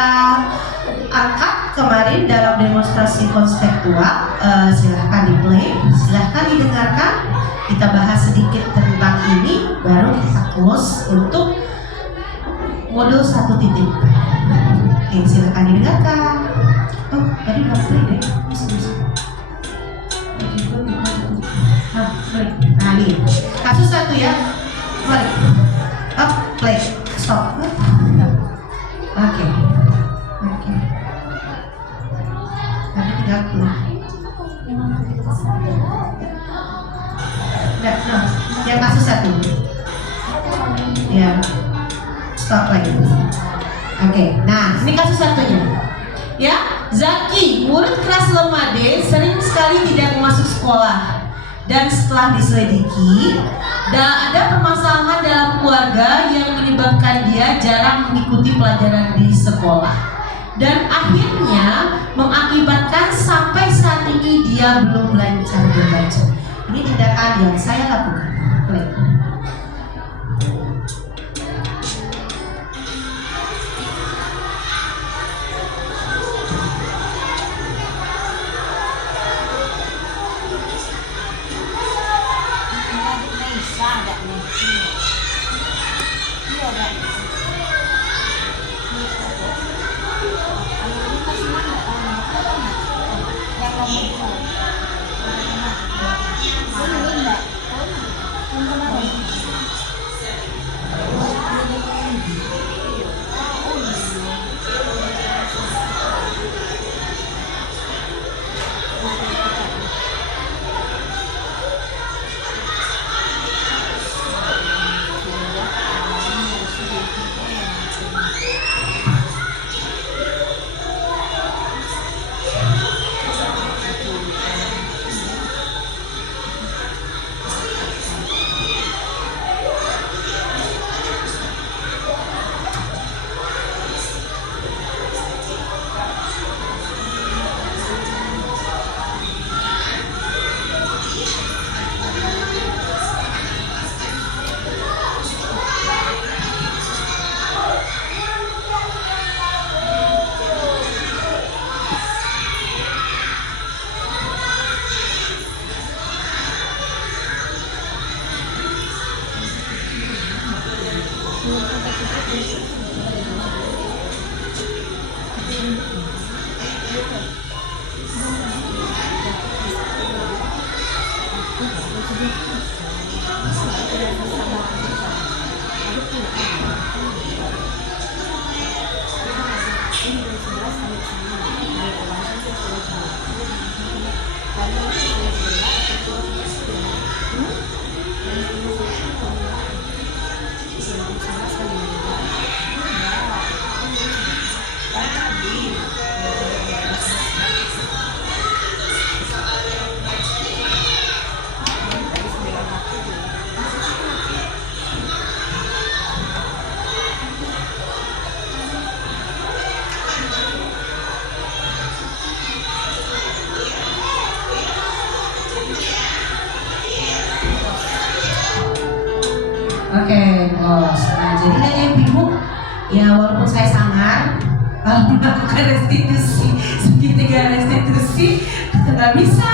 angkat kemarin dalam demonstrasi konseptual. Silahkan di play, silahkan didengarkan. Kita bahas sedikit tentang ini, baru kita close untuk modul 1.4. Oke, silahkan didengarkan. Oh, tadi nggak play deh. Bisa. Nah, ini kasus 1 ya. Play. Up, play. Stop. Oke. Tapi tinggal keluar. No. Yang kasus 1. Ya. Stop lagi. Oke. Nah, ini kasus 1-nya. Ya, Zaki, murid kelas lemah D, sering sekali tidak masuk sekolah. Dan setelah diselidiki, ada permasalahan dalam keluarga yang menyebabkan dia jarang mengikuti pelajaran di sekolah. Dan akhirnya mengakibatkan sampai saat ini dia belum lancar membaca. Ini tindakan yang saya lakukan. Play. Oke, bos. Nah, jadi nanya ibu, ya walaupun saya sangar, kalau melakukan restitusi, segitiga restitusi, itu nggak bisa.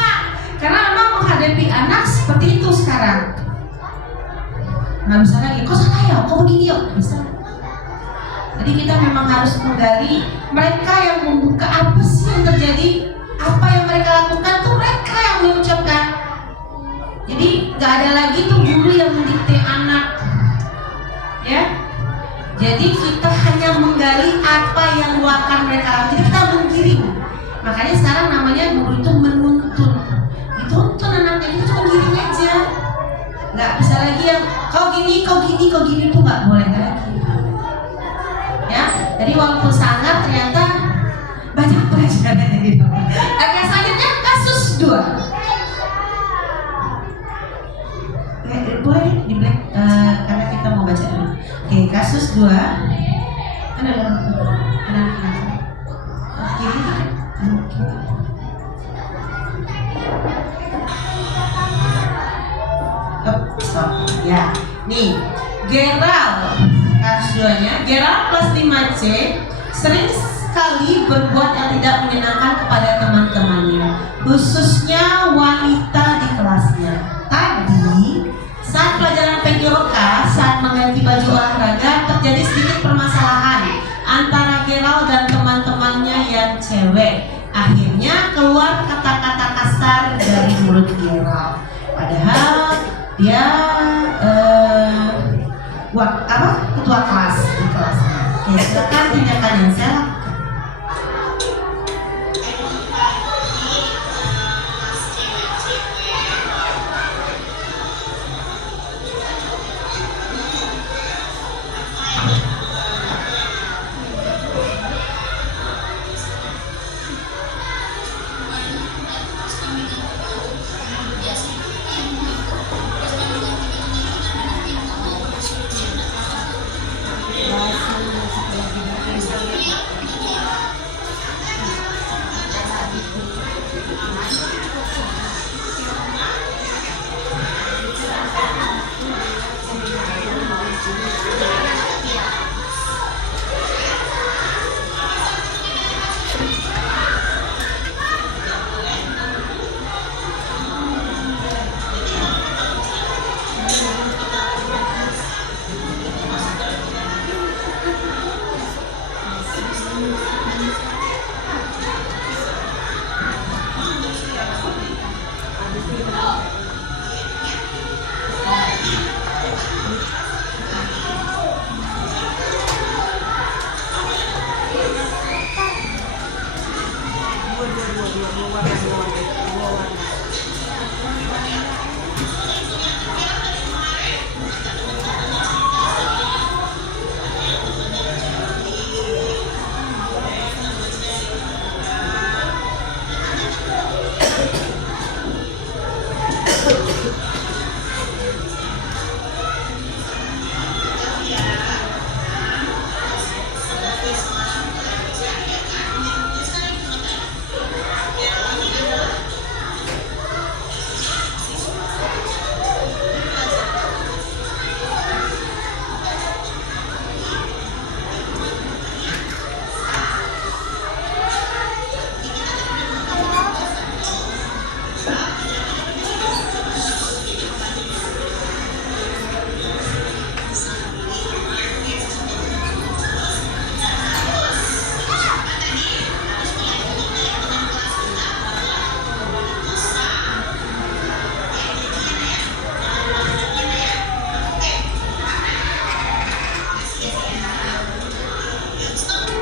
Karena memang menghadapi anak seperti itu sekarang. Nggak bisa lagi, kok salah ya, kok begini yuk, bisa. Jadi kita memang harus menggali mereka yang membuka apa sih yang terjadi, apa yang mereka lakukan tuh mereka yang mengucapkan. Jadi nggak ada lagi tuh guru yang mendikte anak. Ya, jadi kita hanya menggali apa yang akan mereka lakukan. Jadi kita menggiring. Makanya sekarang namanya guru itu menuntun. Dituntun anaknya, itu cuma giring aja. Nggak bisa lagi yang kau gini tuh nggak boleh lagi. Ya, jadi walaupun sangat ternyata banyak pelajaran gitu. Oke, selanjutnya kasus 2. Boleh di black karena kita mau baca dulu. Oke, kasus 2. Ada. Oke. Nih, Geral kasus 2-nya, Geral kelas 5C sering sekali berbuat yang tidak menyenangkan kepada teman-temannya, khususnya wanita di kelasnya. Tadi saat pelajaran PJOK, saat mengganti baju olahraga, terjadi sedikit permasalahan antara Geral dan teman-temannya yang cewek. Akhirnya keluar kata-kata kasar dari mulut Geral. Padahal dia ketua kelas di kelasnya. Oke, silakan tindakan yang saya lakukan.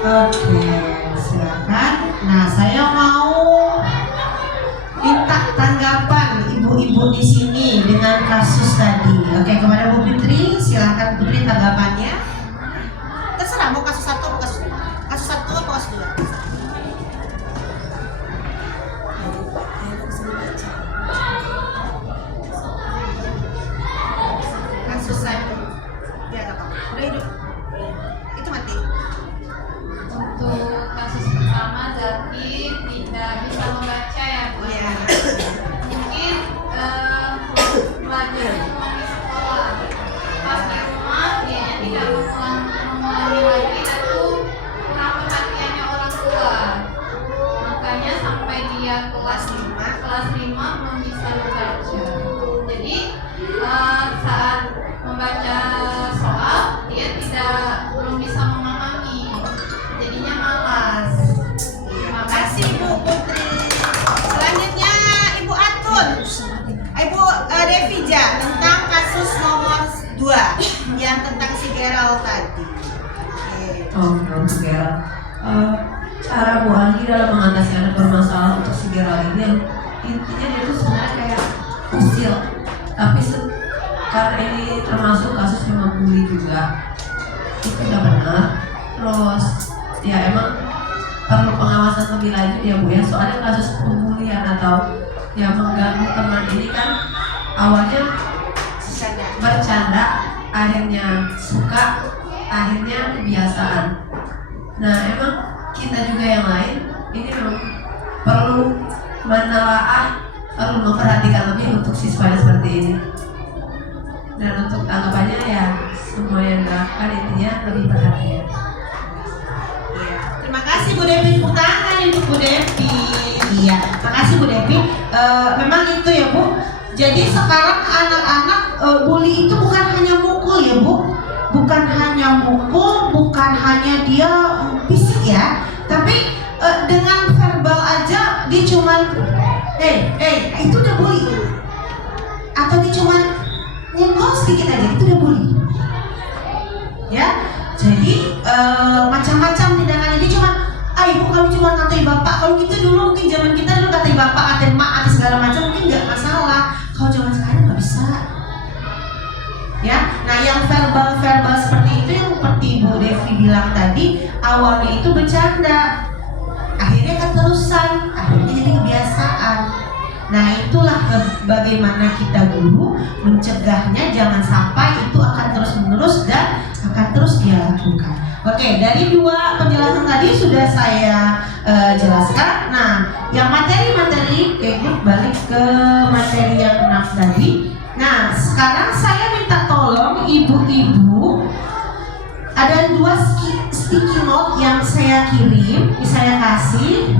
Oke, silakan. Nah, saya mau minta tanggapan ibu-ibu di sini dengan kasus tadi. Oke, kepada Bu Fitri, silakan Putri tanggapannya. Terserah mau kasus 1 atau kasus 2. Kasus 1 atau kasus 2. Kasus 1. Ya, enggak apa-apa. Udah hidup. Itu mati. Untuk kasus pertama Zaki tidak bisa membaca ya Bu. Iya. Mungkin belajar di sekolah. Pas di rumah dia tidak mengulangi lagi dan itu kurang perhatiannya orang tua. Makanya sampai dia kelas 5 belum bisa membaca. Jadi saat membaca soal dia belum bisa memahami. Jadinya malas. Terima kasih Bu Putri. Selanjutnya Ibu Atun. Ibu Devija tentang kasus nomor 2 yang tentang si Geral tadi. Oke. Oh, Bu Geral. Cara Bu Anggi dalam mengatasi ada permasalahan untuk si Geral ini yang intinya dia tuh sebenarnya kayak usil, tapi karena ini termasuk kasus yang membuli juga, itu tidak benar. Terus ya emang perlu pengawasan lebih lanjut ya Bu ya, soalnya kasus pembulian atau yang mengganggu teman ini kan awalnya bercanda, akhirnya suka, akhirnya kebiasaan. Nah emang kita juga yang lain ini memang perlu menelaah, perlu memperhatikan lebih untuk siswa yang seperti ini. Dan untuk tanggapannya ya semua yang dilakukan intinya lebih perhatian. Iya. Terima kasih Bu Devi, tepuk tangan untuk Bu Devi. Iya, makasih Bu Devi. Memang itu ya Bu. Jadi sekarang anak-anak bully itu bukan hanya mukul ya Bu, bukan hanya mukul, bukan hanya dia fisik ya, tapi dengan verbal aja dia cuman, itu udah bully. Atau dia cuman nyenggol sedikit aja, itu udah bully. Ya, jadi macam-macam tindakannya. Dia cuman, ibu kami cuma ngatain bapak. Kalau gitu dulu mungkin zaman kita dulu ngatain bapak, ngatain mak, ngatain segala macam mungkin nggak masalah. Kalau zaman sekarang nggak bisa. Ya, nah yang verbal seperti itu yang seperti Bu Devi bilang tadi, awalnya itu bercanda, akhirnya keterusan, akhirnya jadi kebiasaan. Nah itulah bagaimana kita dulu mencegahnya, jangan sampai itu akan terus menerus dan akan terus dia lakukan. Oke, dari dua penjelasan tadi sudah saya jelaskan. Nah, yang materi-materi, balik ke materi yang 6 tadi. Nah, sekarang saya minta tolong ibu-ibu, ada 2 sticky note yang saya kirim, saya kasih.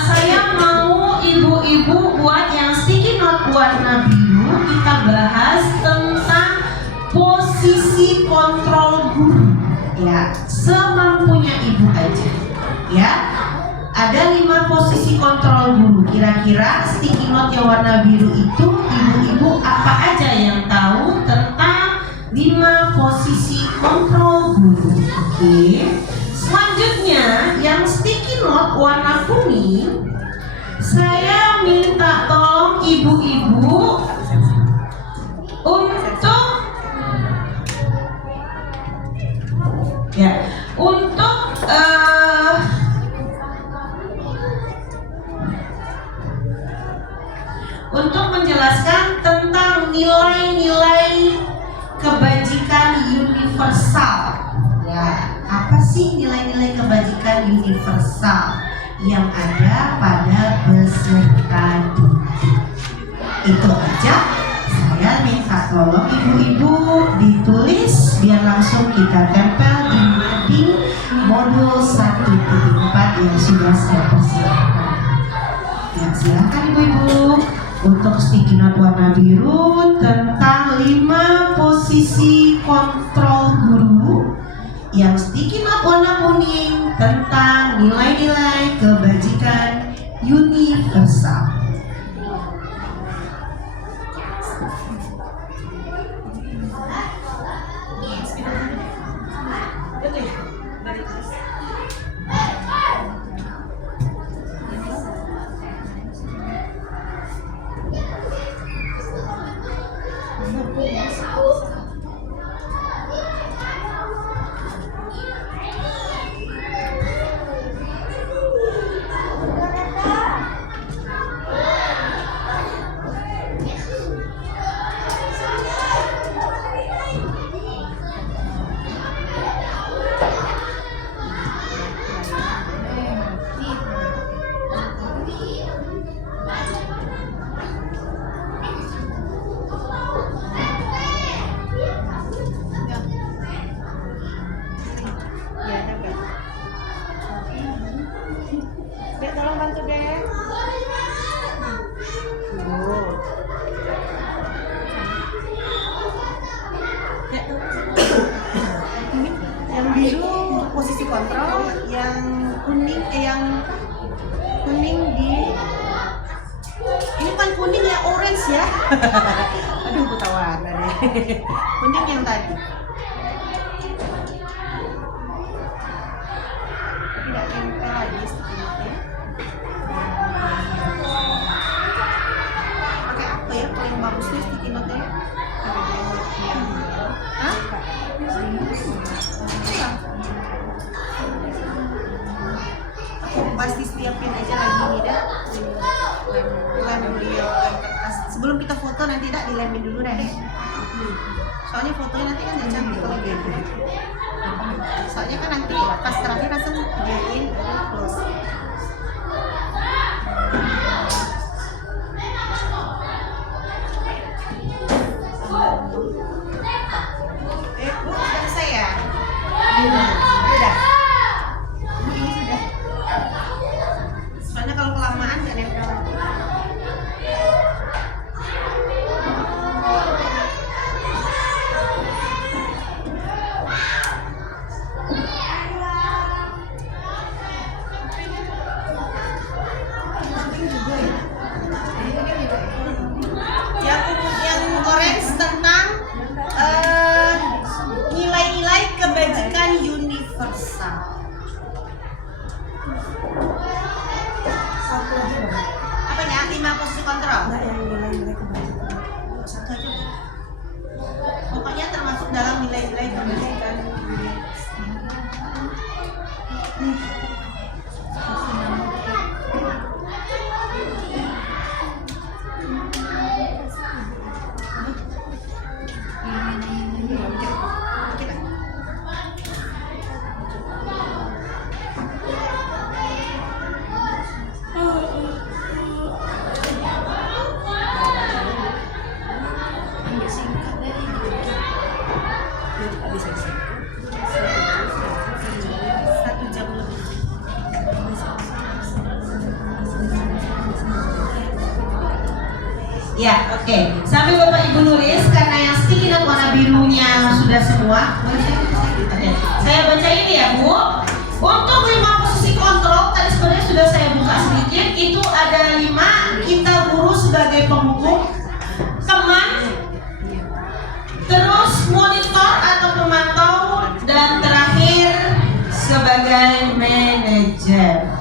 Saya mau ibu-ibu buat yang sticky note warna biru. Kita bahas tentang posisi kontrol guru. Ya, semampunya ibu aja. Ya, ada 5 posisi kontrol guru. Kira-kira sticky note yang warna biru itu ibu-ibu apa aja yang tahu tentang 5 posisi kontrol guru? Oke. Selanjutnya yang sticky note warna kuning, saya minta tolong ibu-ibu untuk menjelaskan tentang nilai-nilai kebajikan universal. Ya, apa sih nilai-nilai kebajikan universal yang ada pada peserta didik? Itu aja. Saya minta tolong ibu-ibu ditulis biar langsung kita tempel di mading modul 1.4 yang sudah saya persiapkan. Ya, silakan ibu-ibu untuk sticky note warna biru tentang 5 posisi kontrol guru. Yang sticky note warna kuning tentang nilai-nilai kebajikan universal. Dek, tolong bantu Dek. Yang biru posisi kontrol, yang kuning di ini kan kuning ya, orange ya. Aduh, aku tahu warna deh. Kuning yang tadi. Tidak nempel lagi sedikitnya. Pakai apa ya? Kalau yang bagusnya sticky note-nya. Hah? Aku pasti siapin aja lagi nih dah. Lem beliau kertas. Sebelum kita foto nanti dah dilemin dulu deh. Soalnya fotonya nanti kan nggak cantik kalau gitu. Soalnya kan nanti pas terakhir langsung diain close. 5 posisi kontrol? Enggak yang nilai-nilai kebajikan. Satu aja. Pokoknya termasuk dalam nilai-nilai kebajikan. Satu jam lebih. Ya, oke. Sambil Bapak Ibu nulis karena yang sticky note warna birunya sudah semua. Boleh saya? Oke. Saya baca ini ya, Bu. Untuk 5 posisi kontrol tadi sebenarnya sudah saya buka sedikit. Itu ada 5. Kita guru sebagai penghukum, teman, terus monitor atau pemantau, dan terakhir sebagai manajer.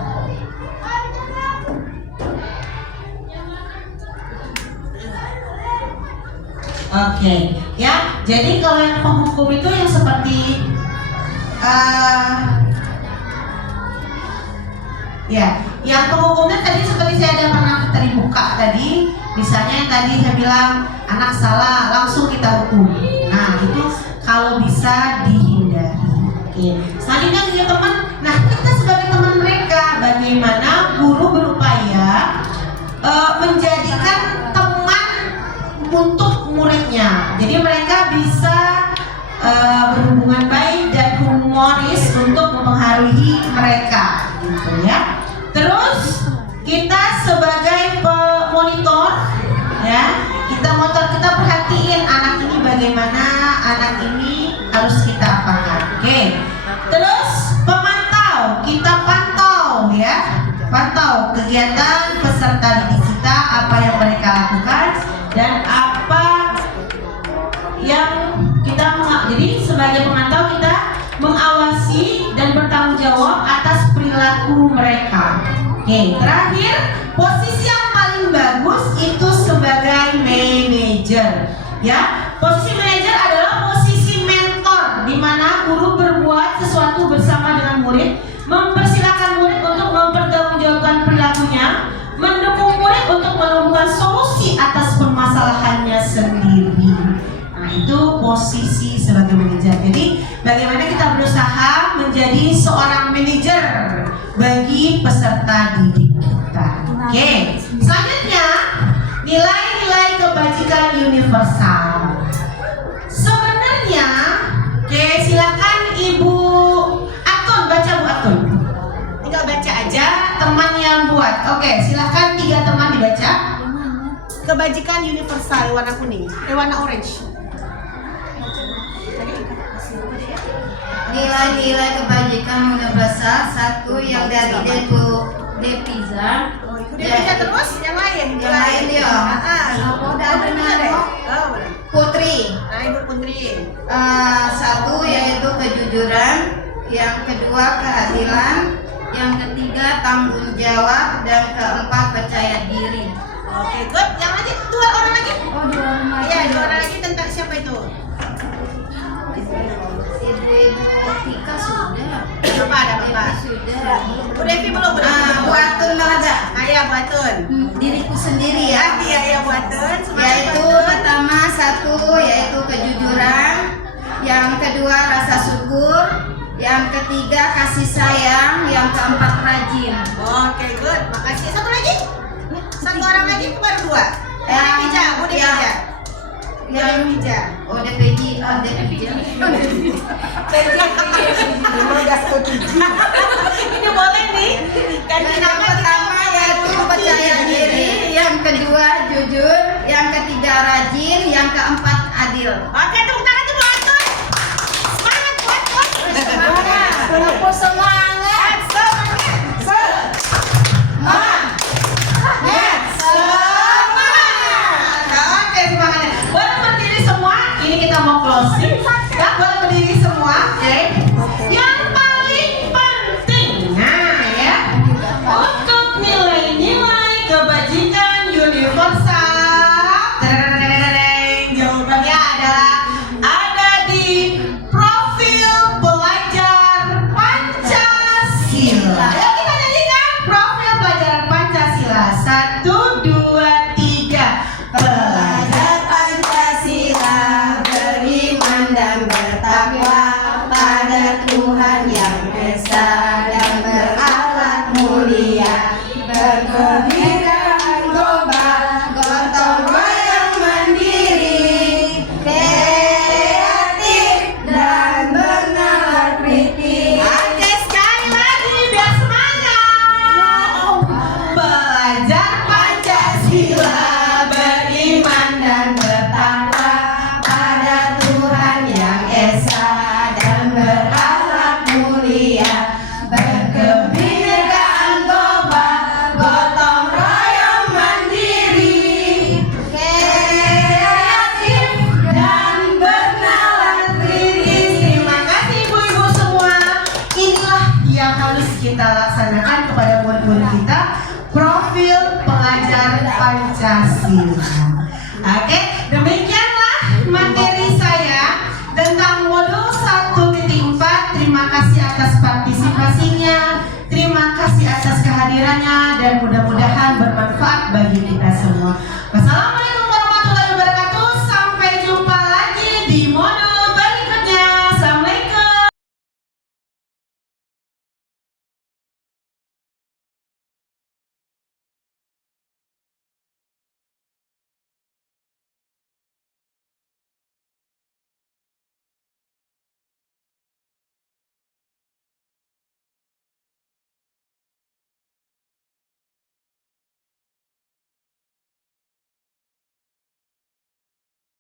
Oke, ya. Jadi kalau yang penghukum itu yang seperti ya, yang penghukumnya tadi seperti saya ada pernah tadi buka tadi, misalnya yang tadi saya bilang anak salah langsung kita hukum. Nah itu kalau bisa dihindari. Oke, selanjutnya juga teman. Nah kita sebagai teman mereka, bagaimana guru berupaya menjadikan teman untuk muridnya. Jadi mereka bisa berhubungan baik dan humoris untuk mempengaruhi mereka, gitu ya. Terus kita sebagai pemonitor, ya, kita perhatiin anak ini bagaimana, anak ini harus kita apakan. Oke. Terus pemantau, kita pantau, ya, pantau kegiatan peserta didik kita, apa yang mereka lakukan dan apa yang jadi sebagai pemantau kita mengawasi dan bertanggung jawab atas perilaku mereka. Oke, terakhir posisi yang paling bagus itu sebagai manajer. Ya, posisi manajer adalah posisi mentor, di mana guru berbuat sesuatu bersama dengan murid, mempersilahkan murid untuk mempertanggungjawabkan perilakunya, mendukung murid untuk menemukan solusi atas permasalahannya sendiri. Nah, itu posisi sebagai manajer. Jadi, bagaimana kita berusaha menjadi seorang manajer bagi peserta didik kita. Oke, selanjutnya nilai-nilai kebajikan universal. Sebenarnya, oke, silakan Ibu Atun baca, Bu Atun. Tinggal baca aja, teman yang buat. Oke, silakan 3 teman dibaca. Kebajikan universal warna kuning, warna orange. Nilai-nilai kebajikan universal, 1 yang dari De Pizza. Udah terus yang lain. Yang lain ya. Udah benar deh. Putri. Nah, Ibu Putri. 1 yaitu kejujuran, yang kedua keadilan, yang ketiga tanggung jawab, dan keempat percaya diri. Oke, good. Yang lagi 2 orang lagi. Oh, 2 orang lagi. Iya, 2 orang lagi tentang siapa itu? Ibu Kotika sudah. Bapak. Sudah. Bu Devi belum. Bu Atun ada. Ayah Bu Atun. Diriku sendiri ya. Iya Bu Atun. Yaitu pertama 1 yaitu kejujuran, yang kedua rasa syukur, yang ketiga kasih sayang, yang keempat rajin. Oke, good. Makasih. Satu lagi? 1 orang lagi baru 2. Bu Devi. Yang Pija. Oh, DPJ. Ini boleh nih. Ganti Yang nama pertama yaitu percaya diri, yang kedua jujur, yang ketiga rajin, yang keempat adil. Oke, tepuk tangan tuh Bu Atun. Semangat Bu Atun. Semangat. Semangat. Oke, semangatnya. Boleh berdiri semua. Ini kita mau closing. Ya, boleh berdiri semua. Oke. Yang paling penting, nah ya, untuk nilai-nilai kebajikan dan kebudayaan global, gotong royong mandiri, kreatif dan bernalar kritis. Oke, sekali lagi biar semangat. Belajar Pancasila, Beriman dan bertakwa pada Tuhan yang esa dan berakhlak mulia, berkebinekaan global, gotong royong mandiri, kreatif dan bernalar kritis. terima kasih ibu-ibu semua. Inilah yang harus kita laksanakan kepada murid-murid kita, profil pengajar Pancasila. Oke, demikianlah materi saya tentang modul 1.4. Terima kasih atas partisipasinya, terima kasih atas kehadirannya, dan mudah-mudahan bermanfaat bagi kita semua. Wassalamualaikum